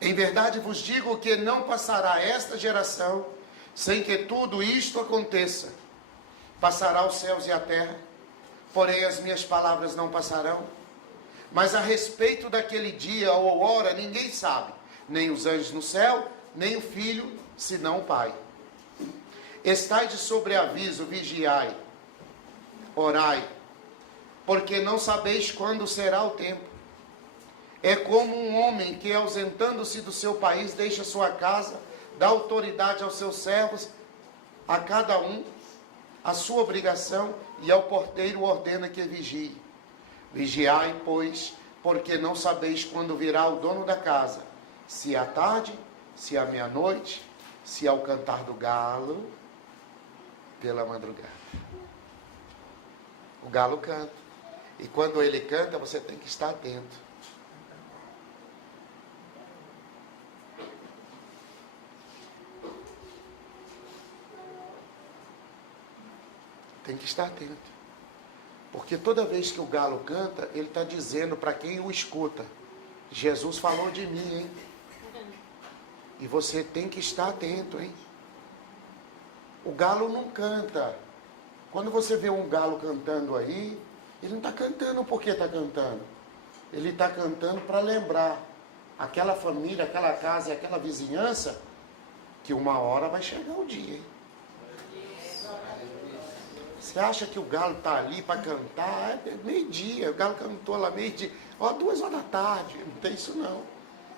Em verdade vos digo que não passará esta geração sem que tudo isto aconteça. Passará os céus e a terra, porém as minhas palavras não passarão. Mas a respeito daquele dia ou hora ninguém sabe, nem os anjos no céu, nem o Filho, senão o Pai. Estai de sobreaviso, vigiai, orai, porque não sabeis quando será o tempo. É como um homem que, ausentando-se do seu país, deixa sua casa, dá autoridade aos seus servos, a cada um a sua obrigação, e ao porteiro ordena que vigie. Vigiai, pois, porque não sabeis quando virá o dono da casa, se à tarde, se à meia-noite, se ao cantar do galo, pela madrugada. O galo canta. E quando ele canta, você tem que estar atento. Tem que estar atento. Porque toda vez que o galo canta, ele está dizendo para quem o escuta: Jesus falou de mim, hein? E você tem que estar atento, hein? O galo não canta. Quando você vê um galo cantando aí, ele não está cantando porque está cantando. Ele está cantando para lembrar aquela família, aquela casa e aquela vizinhança que uma hora vai chegar o dia, hein? Você acha que o galo está ali para cantar? É meio-dia, o galo cantou lá meio-dia. 2 horas da tarde, não tem isso não.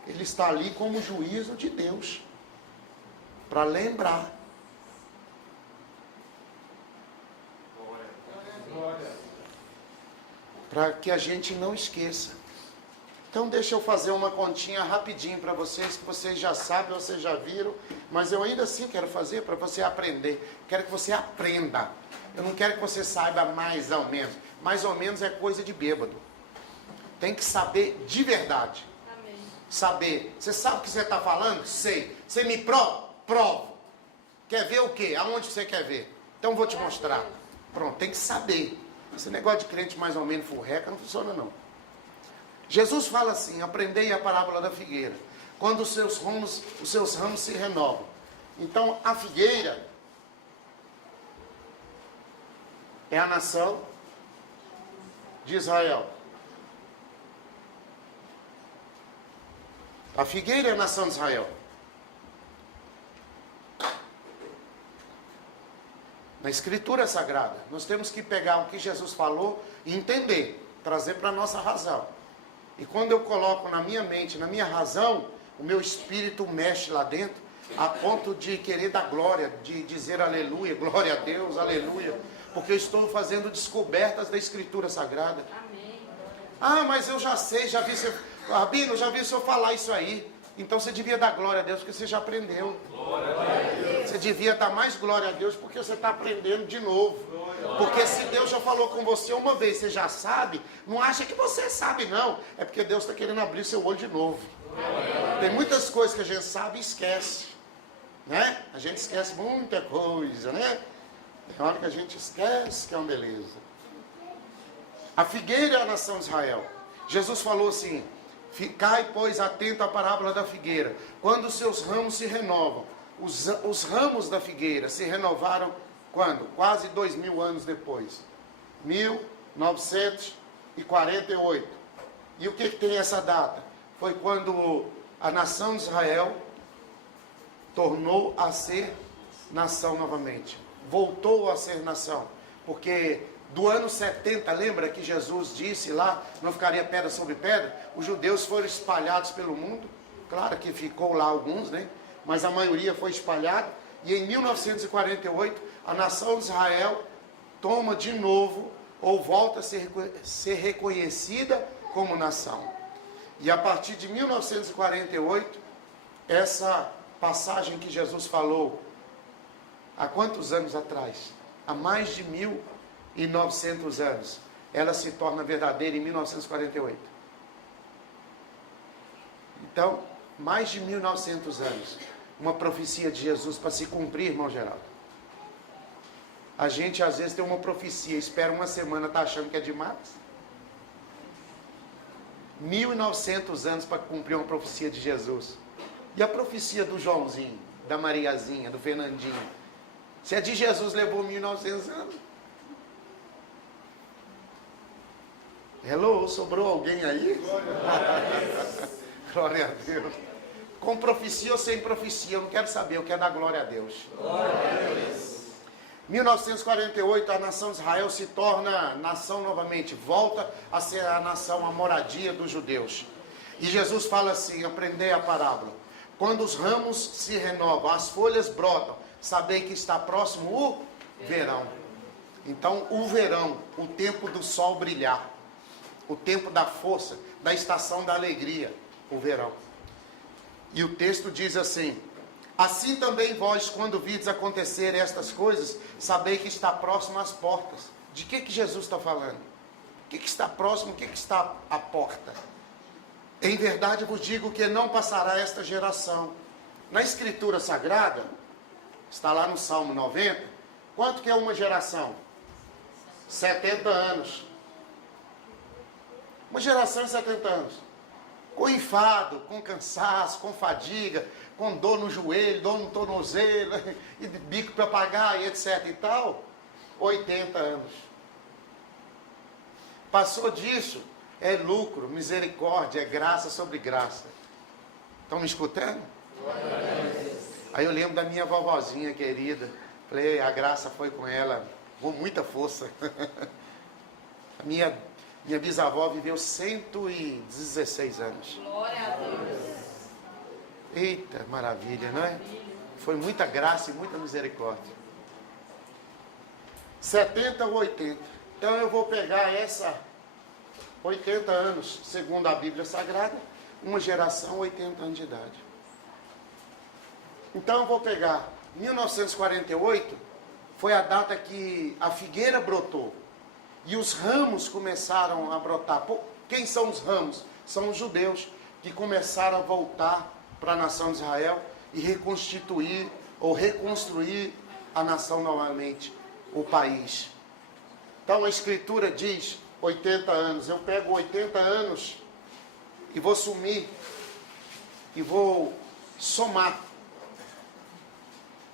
Ele está ali como juízo de Deus, para lembrar. Para que a gente não esqueça. Então deixa eu fazer uma continha rapidinho para vocês, que vocês já sabem, vocês já viram, mas eu ainda assim quero fazer para você aprender. Quero que você aprenda. Eu não quero que você saiba mais ou menos. Mais ou menos é coisa de bêbado. Tem que saber de verdade. Amém. Saber. Você sabe o que você está falando? Sei. Você me prova? Provo. Quer ver o quê? Aonde você quer ver? Então eu vou te mostrar. Pronto, tem que saber. Esse negócio de crente mais ou menos furreca não funciona não. Jesus fala assim: aprendei a parábola da figueira, quando os seus ramos se renovam. Então a figueira é a nação de Israel. A figueira é a nação de Israel. Na Escritura Sagrada, nós temos que pegar o que Jesus falou e entender, trazer para a nossa razão. E quando eu coloco na minha mente, na minha razão, o meu espírito mexe lá dentro, a ponto de querer dar glória, de dizer aleluia, glória a Deus, aleluia, porque eu estou fazendo descobertas da Escritura Sagrada. Amém. Ah, mas eu já sei, já vi você, Rabino, já vi o senhor falar isso aí. Então você devia dar glória a Deus, porque você já aprendeu. Você devia dar mais glória a Deus, porque você está aprendendo de novo. Porque se Deus já falou com você uma vez, você já sabe, não acha que você sabe não. É porque Deus está querendo abrir seu olho de novo. Tem muitas coisas que a gente sabe e esquece, né? A gente esquece muita coisa, né? Tem hora que a gente esquece, que é uma beleza. A figueira é a nação de Israel. Jesus falou assim: ficai, pois, atento à parábola da figueira. Quando os seus ramos se renovam. Os ramos da figueira se renovaram quando? Quase 2000 anos depois. 1948. E o que tem essa data? Foi quando a nação de Israel tornou a ser nação novamente. Voltou a ser nação. Porque do ano 70, lembra que Jesus disse lá, não ficaria pedra sobre pedra? Os judeus foram espalhados pelo mundo. Claro que ficou lá alguns, né? Mas a maioria foi espalhada. E em 1948, a nação de Israel toma de novo, ou volta a ser reconhecida como nação. E a partir de 1948, essa passagem que Jesus falou, há quantos anos atrás? Há mais de 1900 anos. Ela se torna verdadeira em 1948. Então, mais de 1900 anos. Uma profecia de Jesus para se cumprir, irmão Geraldo. A gente às vezes tem uma profecia, espera uma semana, está achando que é demais. 1900 anos para cumprir uma profecia de Jesus. E a profecia do Joãozinho, da Mariazinha, do Fernandinho? Se a de Jesus levou 1900 anos. Hello, sobrou alguém aí? Glória a Deus. Com profecia ou sem profecia, eu não quero saber, eu quero dar glória a Deus. Glória a Deus. 1948, a nação de Israel se torna nação novamente, volta a ser a nação, a moradia dos judeus. E Jesus fala assim, aprendei a parábola. Quando os ramos se renovam, as folhas brotam, sabei que está próximo o verão. Então, o verão, o tempo do sol brilhar, o tempo da força, da estação da alegria, o verão. E o texto diz assim: assim também vós, quando vides acontecer estas coisas, sabei que está próximo às portas. De que Jesus está falando? O que está próximo, o que está à porta? Em verdade vos digo que não passará esta geração. Na Escritura Sagrada, está lá no Salmo 90, quanto que é uma geração? 70 anos. Uma geração de 70 anos. Com enfado, com cansaço, com fadiga, com dor no joelho, dor no tornozelo, e bico para pagar, e etc e tal, 80 anos. Passou disso, é lucro, misericórdia, é graça sobre graça. Estão me escutando? Aí eu lembro da minha vovozinha querida, falei, a graça foi com ela, com muita força. A minha bisavó viveu 116 anos. Glória a Deus. Eita, maravilha, não é? Foi muita graça e muita misericórdia. 70 ou 80. Então eu vou pegar 80 anos, segundo a Bíblia Sagrada, uma geração, 80 anos de idade. Então eu vou pegar 1948, foi a data que a figueira brotou. E os ramos começaram a brotar. Quem são os ramos? São os judeus que começaram a voltar para a nação de Israel e reconstituir ou reconstruir a nação novamente, o país. Então a Escritura diz 80 anos. Eu pego 80 anos e vou sumir e vou somar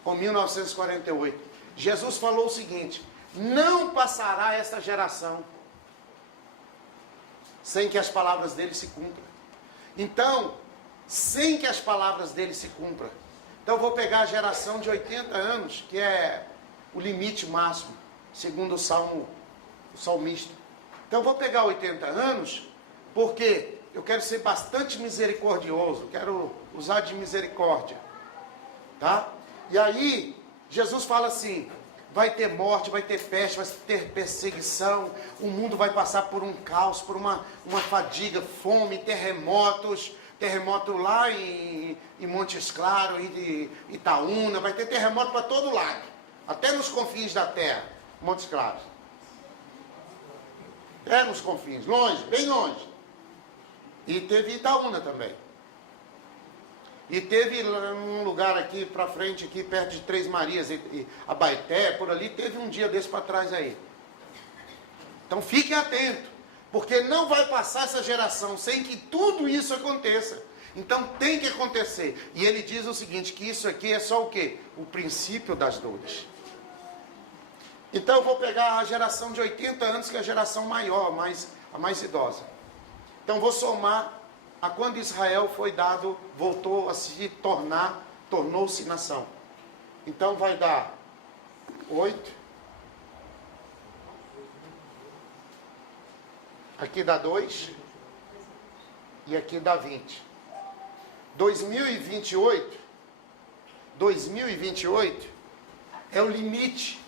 com 1948. Jesus falou o seguinte: não passará essa geração sem que as palavras dele se cumpram. Então, sem que as palavras dele se cumpram. Então eu vou pegar a geração de 80 anos, que é o limite máximo, segundo o salmista. Então eu vou pegar 80 anos, porque eu quero ser bastante misericordioso, quero usar de misericórdia. Tá? E aí, Jesus fala assim: vai ter morte, vai ter peste, vai ter perseguição, o mundo vai passar por um caos, por uma fadiga, fome, terremotos, terremoto lá em Montes Claros, em Itaúna, vai ter terremoto para todo lado, até nos confins da terra, Montes Claros. É nos confins, longe, bem longe. E teve Itaúna também. E teve um lugar aqui para frente, aqui perto de Três Marias, e Abaeté, por ali, teve um dia desse para trás aí. Então fiquem atentos, porque não vai passar essa geração sem que tudo isso aconteça. Então tem que acontecer. E ele diz o seguinte, que isso aqui é só o quê? O princípio das dores. Então eu vou pegar a geração de 80 anos, que é a geração maior, a mais idosa. Então vou somar a quando Israel foi dado, voltou a se tornou-se nação. Então vai dar 8. Aqui dá 2. E aqui dá 20. 2028 é o limite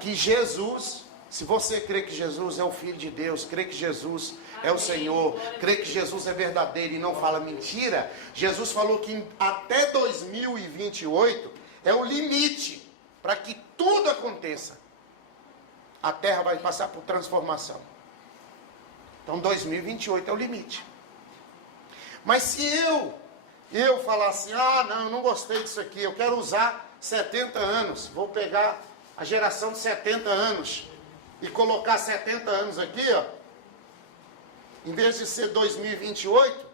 que Jesus, se você crê que Jesus é o Filho de Deus, crê que Jesus é o Senhor, crê que Jesus é verdadeiro e não fala mentira, Jesus falou que até 2028 é o limite para que tudo aconteça. A terra vai passar por transformação. Então 2028 é o limite. Mas se eu falar assim, não gostei disso aqui, eu quero usar 70 anos, vou pegar a geração de 70 anos e colocar 70 anos aqui, ó. Em vez de ser 2028,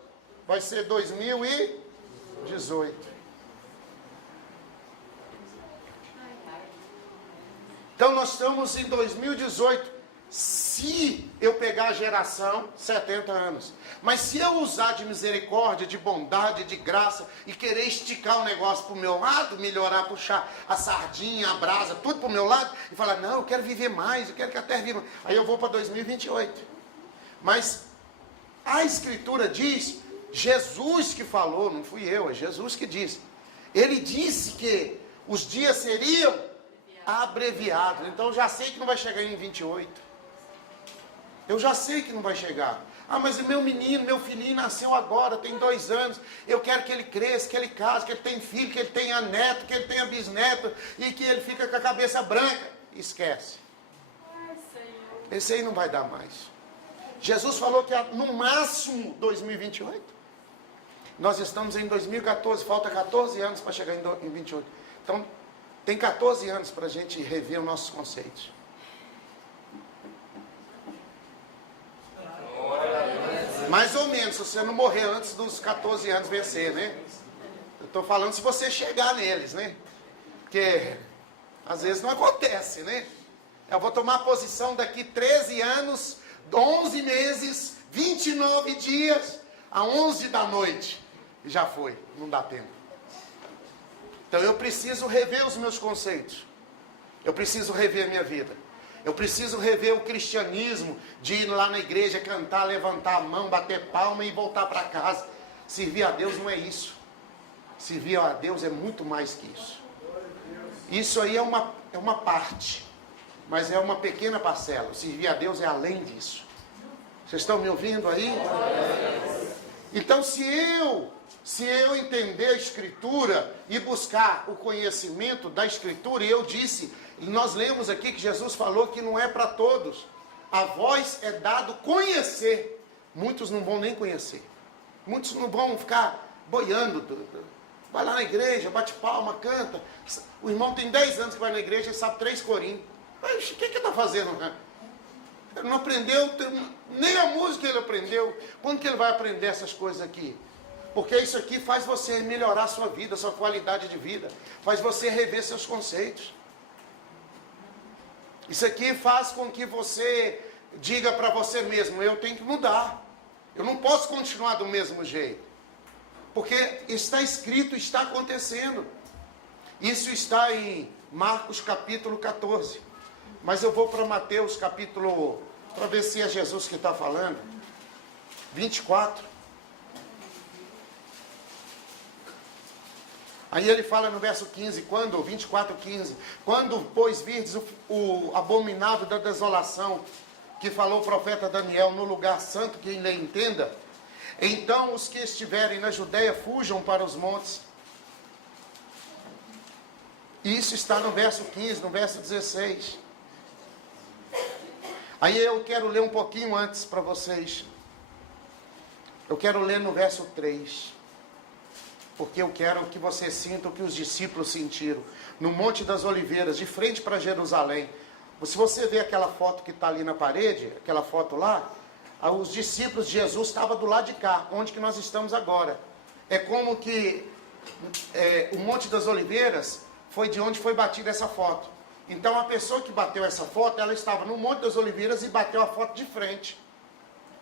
vai ser 2018. Então nós estamos em 2018. Se eu pegar a geração, 70 anos. Mas se eu usar de misericórdia, de bondade, de graça, e querer esticar o negócio para o meu lado, melhorar, puxar a sardinha, a brasa, tudo para o meu lado, e falar, não, eu quero viver mais, eu quero que a terra viva. Aí eu vou para 2028. Mas a Escritura diz, Jesus que falou, não fui eu, é Jesus que disse. Ele disse que os dias seriam abreviados. Então eu já sei que não vai chegar em 28. Eu já sei que não vai chegar. Mas o meu menino, meu filhinho nasceu agora, tem 2 anos. Eu quero que ele cresça, que ele case, que ele tenha filho, que ele tenha neto, que ele tenha bisneto e que ele fique com a cabeça branca. Esquece. Esse aí não vai dar mais. Jesus falou que no máximo 2028. Nós estamos em 2014, falta 14 anos para chegar em 2028. Então, tem 14 anos para a gente rever os nossos conceitos. Mais ou menos, se você não morrer antes dos 14 anos vencer, né? Eu estou falando se você chegar neles, né? Porque às vezes não acontece, né? Eu vou tomar posição daqui 13 anos, 11 meses, 29 dias, a 11 da noite. E já foi, não dá tempo. Então eu preciso rever os meus conceitos. Eu preciso rever a minha vida. Eu preciso rever o cristianismo de ir lá na igreja, cantar, levantar a mão, bater palma e voltar para casa. Servir a Deus não é isso. Servir a Deus é muito mais que isso. Isso aí é uma parte, mas é uma pequena parcela. Servir a Deus é além disso. Vocês estão me ouvindo aí? Então, se eu entender a Escritura e buscar o conhecimento da Escritura, e eu disse, e nós lemos aqui que Jesus falou que não é para todos. A vós é dado conhecer. Muitos não vão nem conhecer. Muitos não vão ficar boiando. Vai lá na igreja, bate palma, canta. O irmão tem 10 anos que vai na igreja e sabe 3 corinhos. Mas o que está fazendo? Ele não aprendeu, nem a música ele aprendeu. Quando que ele vai aprender essas coisas aqui? Porque isso aqui faz você melhorar a sua vida, a sua qualidade de vida. Faz você rever seus conceitos. Isso aqui faz com que você diga para você mesmo, eu tenho que mudar. Eu não posso continuar do mesmo jeito. Porque está escrito, está acontecendo. Isso está em Marcos capítulo 14. Mas eu vou para Mateus capítulo, para ver se é Jesus que está falando. 24. Aí ele fala no verso 15, 24:15, quando, pois, virdes o abominável da desolação, que falou o profeta Daniel, no lugar santo, quem lhe entenda, então os que estiverem na Judéia fujam para os montes. Isso está no verso 15, no verso 16. Aí eu quero ler um pouquinho antes para vocês. Eu quero ler no verso 3. Porque eu quero que você sinta o que os discípulos sentiram. No Monte das Oliveiras, de frente para Jerusalém. Se você vê aquela foto que está ali na parede, aquela foto lá, os discípulos de Jesus estavam do lado de cá, onde que nós estamos agora. É como que o Monte das Oliveiras foi de onde foi batida essa foto. Então a pessoa que bateu essa foto, ela estava no Monte das Oliveiras e bateu a foto de frente.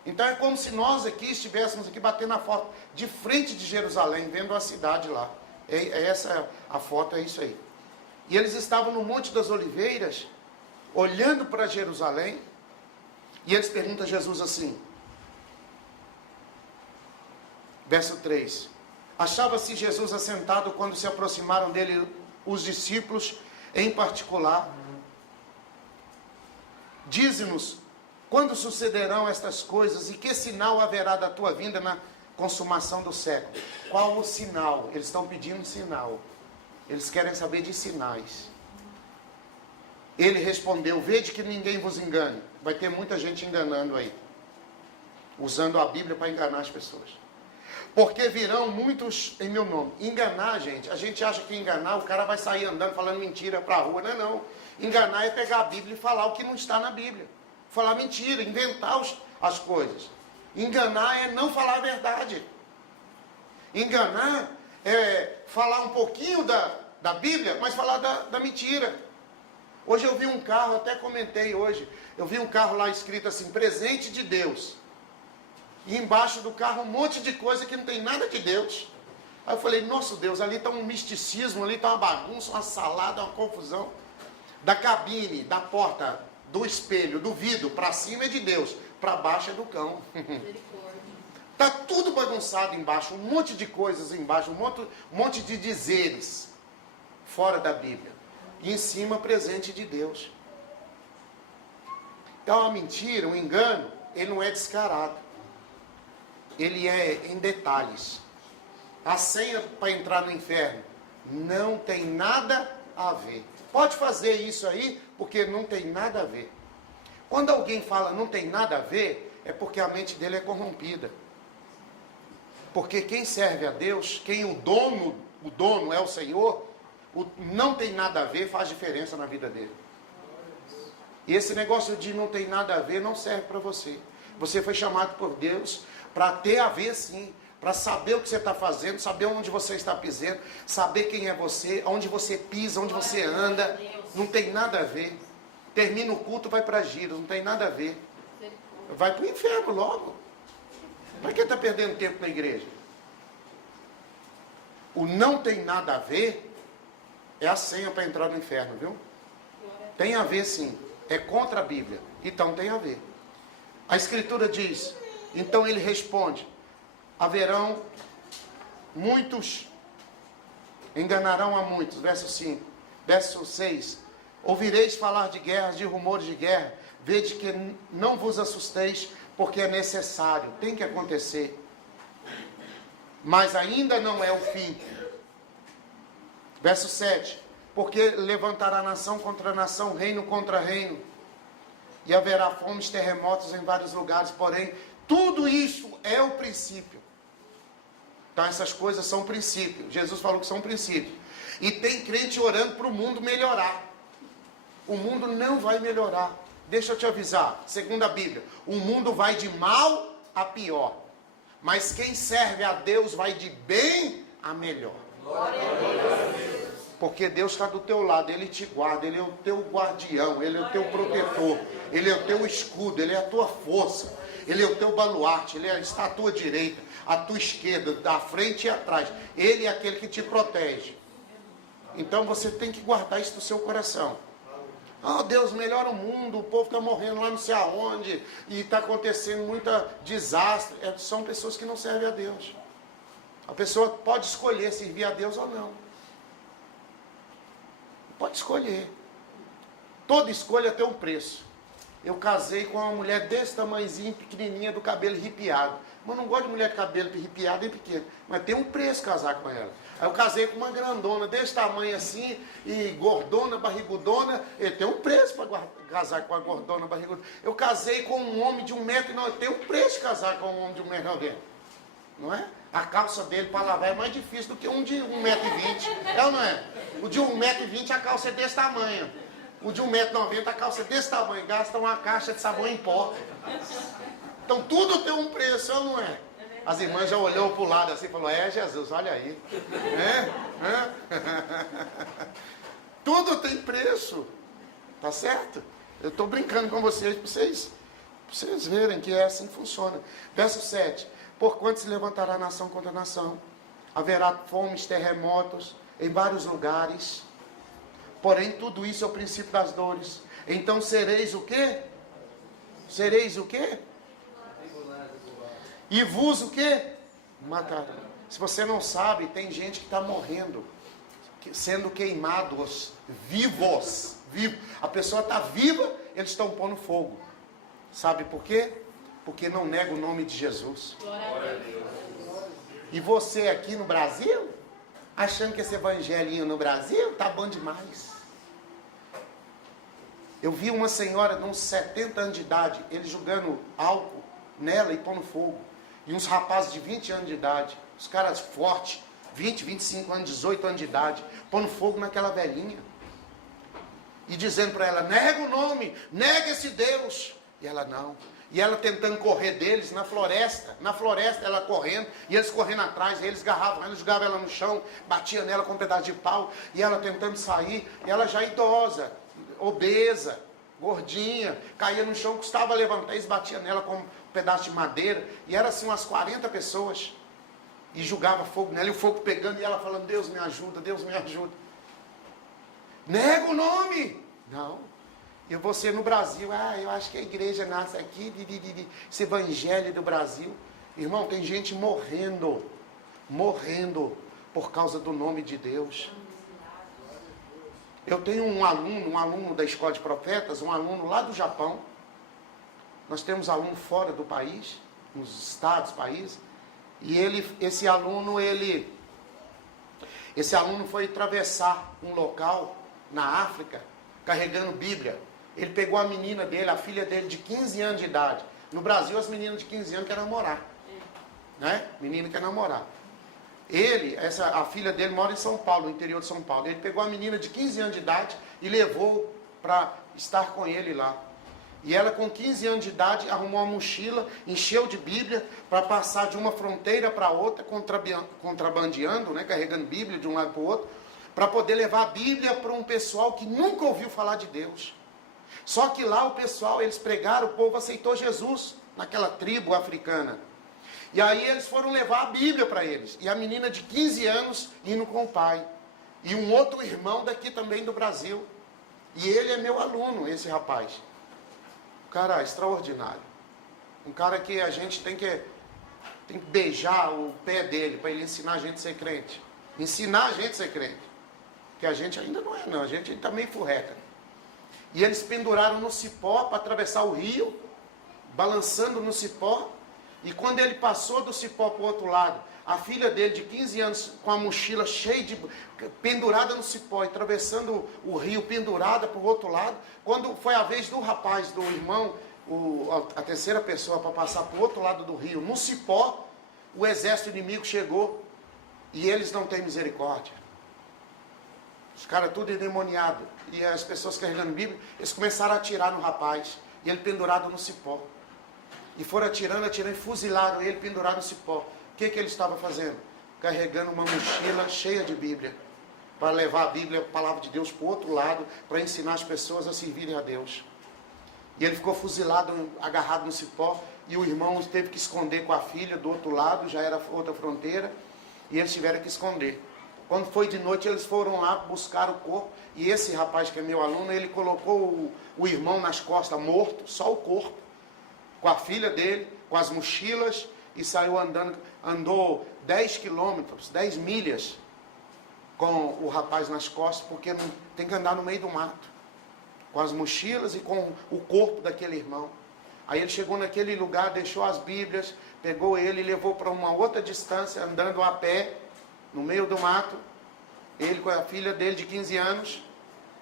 Então é como se nós aqui estivéssemos aqui batendo a foto de frente de Jerusalém, vendo a cidade lá. Essa a foto, é isso aí. E eles estavam no Monte das Oliveiras, olhando para Jerusalém, e eles perguntam a Jesus assim, verso 3, achava-se Jesus assentado quando se aproximaram dele os discípulos em particular. Dize-nos, quando sucederão estas coisas e que sinal haverá da tua vinda na consumação do século? Qual o sinal? Eles estão pedindo sinal. Eles querem saber de sinais. Ele respondeu, vede que ninguém vos engane. Vai ter muita gente enganando aí. Usando a Bíblia para enganar as pessoas. Porque virão muitos em meu nome. Enganar, gente. A gente acha que enganar, o cara vai sair andando falando mentira para a rua. Não é não. Enganar é pegar a Bíblia e falar o que não está na Bíblia. Falar mentira, inventar as coisas. Enganar é não falar a verdade. Enganar é falar um pouquinho da Bíblia, mas falar da mentira. Hoje eu vi um carro, até comentei hoje, eu vi um carro lá escrito assim, presente de Deus. E embaixo do carro um monte de coisa que não tem nada de Deus. Aí eu falei, nosso Deus, ali está um misticismo, ali está uma bagunça, uma salada, uma confusão. Da cabine, da porta, do espelho, do vidro, para cima é de Deus, para baixo é do cão. Está tudo bagunçado embaixo, um monte de coisas embaixo, um monte de dizeres fora da Bíblia. E em cima, presente de Deus. Então a mentira, o engano, ele não é descarado. Ele é em detalhes. A senha para entrar no inferno não tem nada a ver. Pode fazer isso aí, porque não tem nada a ver. Quando alguém fala não tem nada a ver, é porque a mente dele é corrompida. Porque quem serve a Deus, quem o dono é o Senhor, não tem nada a ver, faz diferença na vida dele. E esse negócio de não tem nada a ver não serve para você. Você foi chamado por Deus para ter a ver sim, para saber o que você está fazendo, saber onde você está pisando, saber quem é você, onde você pisa, onde você anda. Não tem nada a ver. Termina o culto, vai para giros, não tem nada a ver. Vai para o inferno logo. Para que está perdendo tempo na igreja? O não tem nada a ver é a senha para entrar no inferno, viu? Tem a ver sim. É contra a Bíblia. Então tem a ver. A Escritura diz, então ele responde, haverão muitos, enganarão a muitos. Verso 5. Verso 6. Ouvireis falar de guerras, de rumores de guerra. Vede que não vos assusteis, porque é necessário, tem que acontecer. Mas ainda não é o fim. Verso 7. Porque levantará nação contra nação, reino contra reino. E haverá fomes, terremotos em vários lugares. Porém, tudo isso é o princípio. Então essas coisas são princípios. Jesus falou que são princípios. E tem crente orando para o mundo melhorar. O mundo não vai melhorar. Deixa eu te avisar, segundo a Bíblia, o mundo vai de mal a pior. Mas quem serve a Deus vai de bem a melhor. Glória a Deus. Porque Deus está do teu lado, Ele te guarda, Ele é o teu guardião, Ele é o teu protetor, Ele é o teu escudo, Ele é a tua força, Ele é o teu baluarte, Ele está à tua direita, à tua esquerda, à frente e atrás. Ele é aquele que te protege. Então você tem que guardar isso no seu coração. Oh, Deus, melhora o mundo, o povo está morrendo lá não sei aonde, e está acontecendo muita desastre. São pessoas que não servem a Deus. A pessoa pode escolher servir a Deus ou não. Pode escolher. Toda escolha tem um preço. Eu casei com uma mulher desse tamanhozinho, pequenininha, do cabelo arrepiado. Mas eu não gosto de mulher de cabelo arrepiado e pequeno. Mas tem um preço casar com ela. Aí eu casei com uma grandona desse tamanho assim, e gordona, barrigudona. Tem um preço para casar com a gordona, barrigudona. Eu casei com um homem de 1,90 m. Tem um preço de casar com um homem de 1,90 m. Não é? A calça dele para lavar é mais difícil do que um de 1,20 m. É ou não é? O de 1,20 m a calça é desse tamanho. O de 1,90 m a calça é desse tamanho. Gasta uma caixa de sabão em pó. Então tudo tem um preço, é ou não é? As irmãs já olhou para o lado assim e falou, Jesus, olha aí. Tudo tem preço. Tá certo? Eu estou brincando com vocês para vocês verem que é assim que funciona. Verso 7. Porquanto se levantará nação contra nação, haverá fomes, terremotos em vários lugares. Porém, tudo isso é o princípio das dores. Então sereis o quê? Sereis o quê? E vos o quê? Matarão. Se você não sabe, tem gente que está morrendo, sendo queimados, vivos. A pessoa está viva, eles estão pondo fogo. Sabe por quê? Porque não nega o nome de Jesus. Glória a Deus. E você aqui no Brasil, achando que esse evangelinho no Brasil tá bom demais. Eu vi uma senhora de uns 70 anos de idade, ele jogando álcool nela e pondo fogo. E uns rapazes de 20 anos de idade, os caras fortes, 20, 25 anos, 18 anos de idade, pondo fogo naquela velhinha. E dizendo para ela, nega o nome, nega esse Deus. E ela não. E ela tentando correr deles na floresta ela correndo, e eles correndo atrás, eles agarravam ela, jogavam ela no chão, batiam nela com um pedaço de pau, e ela tentando sair, e ela já idosa, obesa, gordinha, caía no chão, custava levantar, eles batiam nela com um pedaço de madeira, e era assim umas 40 pessoas, e jogava fogo nela, e o fogo pegando, e ela falando, Deus me ajuda, Deus me ajuda. Nega o nome! Não. E você no Brasil, eu acho que a igreja nasce aqui, esse evangelho do Brasil. Irmão, tem gente morrendo por causa do nome de Deus. Eu tenho um aluno da escola de profetas, um aluno lá do Japão. Nós temos aluno fora do país, nos estados, países. E esse aluno foi atravessar um local na África, carregando Bíblia. Ele pegou a menina dele, a filha dele de 15 anos de idade. No Brasil, as meninas de 15 anos querem namorar. Né? Menina quer namorar. A filha dele mora em São Paulo, no interior de São Paulo. Ele pegou a menina de 15 anos de idade e levou para estar com ele lá. E ela, com 15 anos de idade, arrumou uma mochila, encheu de Bíblia, para passar de uma fronteira para outra, contrabandeando, né? Carregando Bíblia de um lado para o outro, para poder levar a Bíblia para um pessoal que nunca ouviu falar de Deus. Só que lá o pessoal, eles pregaram, o povo aceitou Jesus, naquela tribo africana. E aí eles foram levar a Bíblia para eles. E a menina de 15 anos indo com o pai. E um outro irmão daqui também do Brasil. E ele é meu aluno, esse rapaz. Um cara extraordinário. Um cara que a gente tem que beijar o pé dele para ele ensinar a gente a ser crente. Ensinar a gente a ser crente. Que a gente ainda não é, não. A gente está meio furreca. E eles penduraram no cipó para atravessar o rio, balançando no cipó. E quando ele passou do cipó para o outro lado, a filha dele de 15 anos com a mochila cheia de... pendurada no cipó, e atravessando o rio, pendurada para o outro lado. Quando foi a vez do rapaz, do irmão, a terceira pessoa para passar para o outro lado do rio, no cipó, o exército inimigo chegou. E eles não têm misericórdia. Os caras tudo endemoniado. E as pessoas carregando Bíblia, eles começaram a atirar no rapaz. E ele pendurado no cipó. E foram atirando, e fuzilaram ele pendurado no cipó. O que ele estava fazendo? Carregando uma mochila cheia de Bíblia. Para levar a Bíblia, a palavra de Deus, para o outro lado. Para ensinar as pessoas a servirem a Deus. E ele ficou fuzilado, agarrado no cipó. E o irmão teve que esconder com a filha do outro lado. Já era outra fronteira. E eles tiveram que esconder. Quando foi de noite, eles foram lá buscar o corpo. E esse rapaz que é meu aluno, ele colocou o irmão nas costas, morto, só o corpo. Com a filha dele, com as mochilas. E saiu andando, andou 10 quilômetros, 10 milhas com o rapaz nas costas, porque não, tem que andar no meio do mato. Com as mochilas e com o corpo daquele irmão. Aí ele chegou naquele lugar, deixou as Bíblias, pegou ele e levou para uma outra distância, andando a pé, no meio do mato. Ele com a filha dele de 15 anos.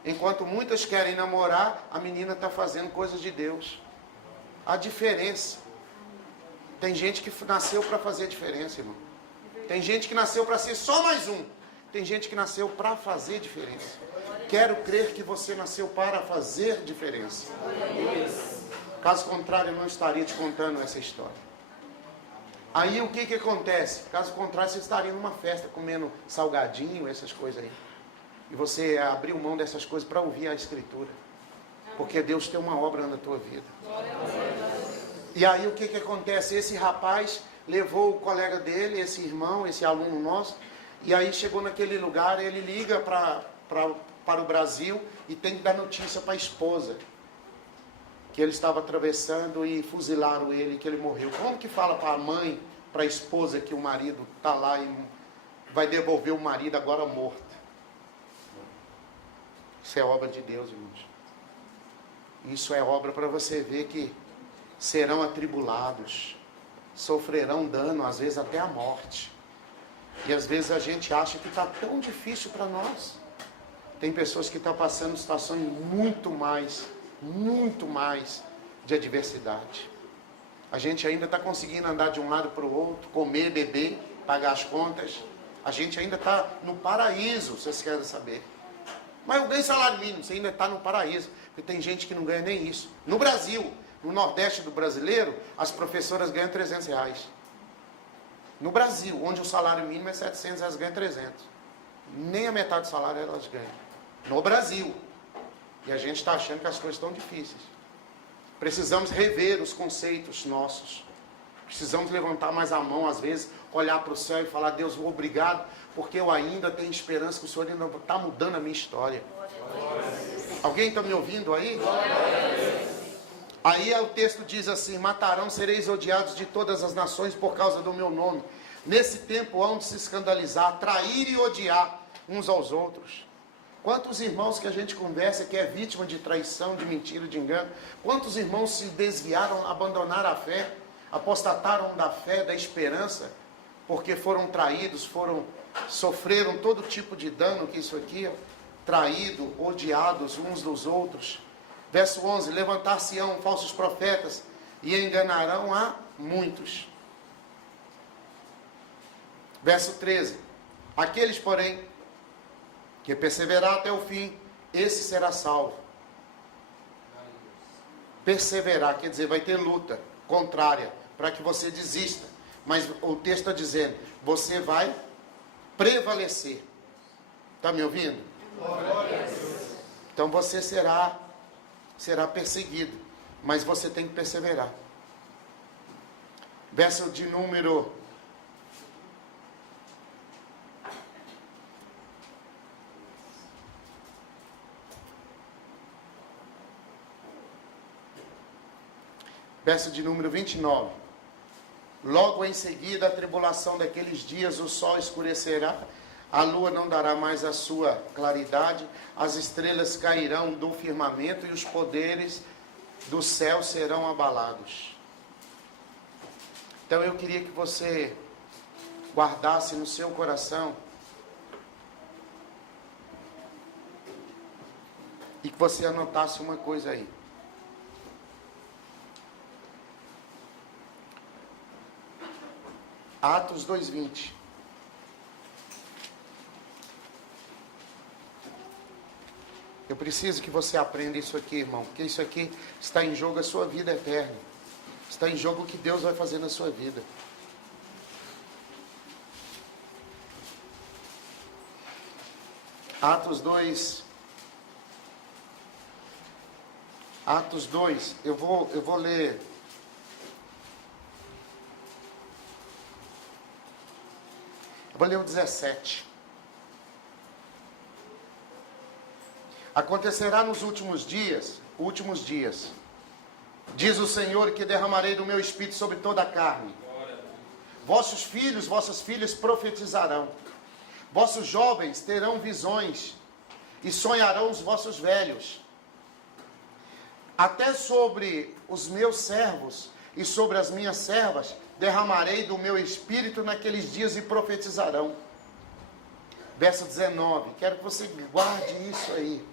Enquanto muitas querem namorar, a menina está fazendo coisas de Deus. A diferença. Tem gente que nasceu para fazer diferença, irmão. Tem gente que nasceu para ser só mais um. Tem gente que nasceu para fazer diferença. Quero crer que você nasceu para fazer diferença. Caso contrário, eu não estaria te contando essa história. Aí o que acontece? Caso contrário, você estaria numa festa comendo salgadinho, essas coisas aí. E você abriu mão dessas coisas para ouvir a Escritura. Porque Deus tem uma obra na tua vida. E aí o que acontece? Esse rapaz levou o colega dele, esse irmão, esse aluno nosso. E aí chegou naquele lugar, ele liga para o Brasil e tem que dar notícia para a esposa. Que ele estava atravessando e fuzilaram ele, que ele morreu. Como que fala para a mãe, para a esposa, que o marido está lá e vai devolver o marido agora morto? Isso é obra de Deus, irmãos. Isso é obra para você ver que serão atribulados, sofrerão dano, às vezes até a morte. E às vezes a gente acha que está tão difícil para nós. Tem pessoas que estão passando situações muito mais de adversidade. A gente ainda está conseguindo andar de um lado para o outro, comer, beber, pagar as contas. A gente ainda está no paraíso, vocês querem saber. Mas eu ganho salário mínimo, você ainda está no paraíso. Porque tem gente que não ganha nem isso. No Brasil, no Nordeste do brasileiro, as professoras ganham R$300. No Brasil, onde o salário mínimo é R$700, elas ganham 300. Nem a metade do salário elas ganham. No Brasil. E a gente está achando que as coisas estão difíceis. Precisamos rever os conceitos nossos. Precisamos levantar mais a mão, às vezes, olhar para o céu e falar: Deus, obrigado, porque eu ainda tenho esperança que o Senhor ainda está mudando a minha história. Alguém está me ouvindo aí? Aí o texto diz assim: matarão, sereis odiados de todas as nações por causa do meu nome. Nesse tempo hão de se escandalizar, trair e odiar uns aos outros. Quantos irmãos que a gente conversa que é vítima de traição, de mentira, de engano? Quantos irmãos se desviaram, abandonaram a fé, apostataram da fé, da esperança, porque foram traídos, sofreram todo tipo de dano que isso aqui, traído, odiados uns dos outros. Verso 11: levantar-se-ão falsos profetas e enganarão a muitos. Verso 13: aqueles, porém, que perseverar até o fim, esse será salvo. Perseverar, quer dizer, vai ter luta contrária, para que você desista. Mas o texto está dizendo, você vai prevalecer. Está me ouvindo? Então você será perseguido, mas você tem que perseverar. Verso de número 29. Logo em seguida, a tribulação daqueles dias, o sol escurecerá, a lua não dará mais a sua claridade, as estrelas cairão do firmamento e os poderes do céu serão abalados. Então eu queria que você guardasse no seu coração e que você anotasse uma coisa aí. Atos 2:20. Eu preciso que você aprenda isso aqui, irmão, porque isso aqui está em jogo a sua vida eterna. Está em jogo o que Deus vai fazer na sua vida. Atos 2. Atos 2, eu vou ler. Eu vou ler o 17. Acontecerá nos últimos dias, diz o Senhor, que derramarei do meu espírito sobre toda a carne. Vossos filhos, vossas filhas profetizarão. Vossos jovens terão visões e sonharão os vossos velhos. Até sobre os meus servos e sobre as minhas servas derramarei do meu espírito naqueles dias e profetizarão. Verso 19, quero que você guarde isso aí.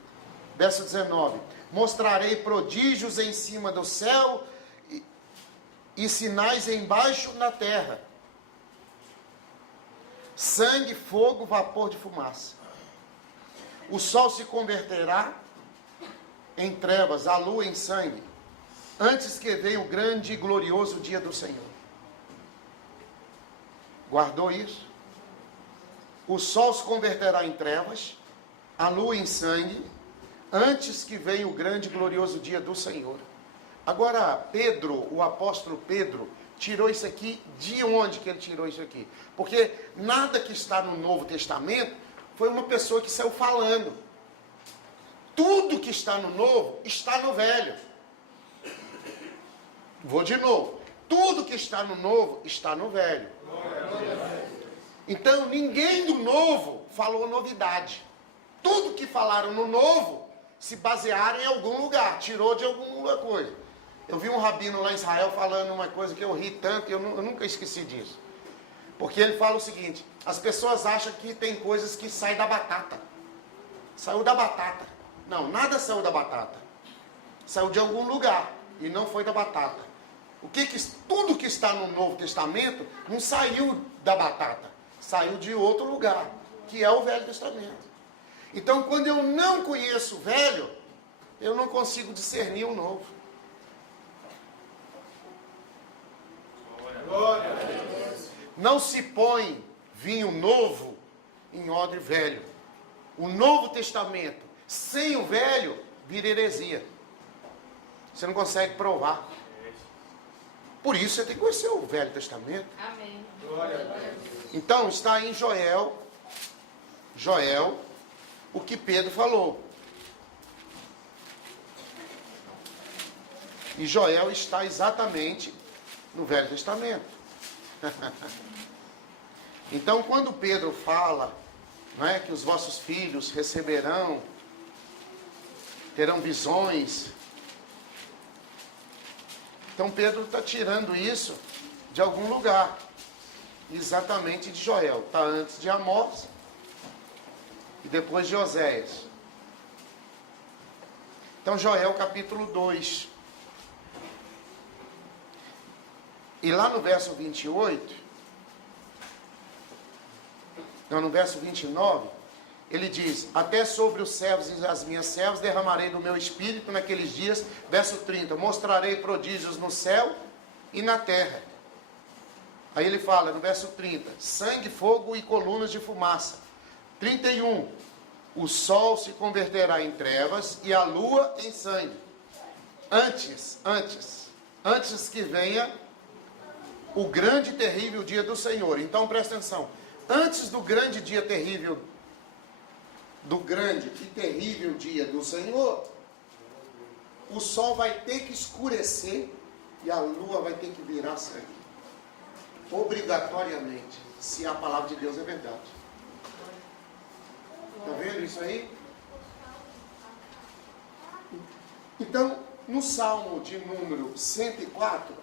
Verso 19, mostrarei prodígios em cima do céu e sinais embaixo na terra. Sangue, fogo, vapor de fumaça. O sol se converterá em trevas, a lua em sangue, antes que venha o grande e glorioso dia do Senhor. Guardou isso? O sol se converterá em trevas, a lua em sangue, antes que venha o grande e glorioso dia do Senhor. Agora, Pedro, o apóstolo Pedro, tirou isso aqui, de onde que ele tirou isso aqui? Porque nada que está no Novo Testamento foi uma pessoa que saiu falando. Tudo que está no Novo está no Velho. Vou de novo. Tudo que está no Novo está no Velho. Então, ninguém do Novo falou novidade. Tudo que falaram no Novo se basearam em algum lugar, tirou de alguma coisa. Eu vi um rabino lá em Israel falando uma coisa que eu ri tanto, e eu nunca esqueci disso. Porque ele fala o seguinte: as pessoas acham que tem coisas que saem da batata. Saiu da batata. Não, nada saiu da batata. Saiu de algum lugar e não foi da batata. Tudo que está no Novo Testamento não saiu da batata. Saiu de outro lugar, que é o Velho Testamento. Então, quando eu não conheço o Velho, eu não consigo discernir o Novo. Glória a Deus. Não se põe vinho novo em odre velho. O Novo Testamento, sem o Velho, vira heresia. Você não consegue provar. Por isso você tem que conhecer o Velho Testamento. Amém. Glória a Deus. Então está em Joel, o que Pedro falou. E Joel está exatamente no Velho Testamento. Então, quando Pedro fala, não é, que os vossos filhos terão visões. Então Pedro está tirando isso de algum lugar. Exatamente de Joel. Está antes de Amós e depois de Oséias. Então Joel capítulo 2. E lá no verso 28, no verso 29, ele diz: até sobre os servos e as minhas servas derramarei do meu espírito naqueles dias. Verso 30, mostrarei prodígios no céu e na terra. Aí ele fala no verso 30, sangue, fogo e colunas de fumaça. 31, o sol se converterá em trevas e a lua em sangue. Antes que venha o grande e terrível dia do Senhor. Então presta atenção. Antes do grande dia terrível, do grande e terrível dia do Senhor, o sol vai ter que escurecer e a lua vai ter que virar sangue. Obrigatoriamente, se a palavra de Deus é verdade. Está vendo isso aí? Então, no Salmo de número 104,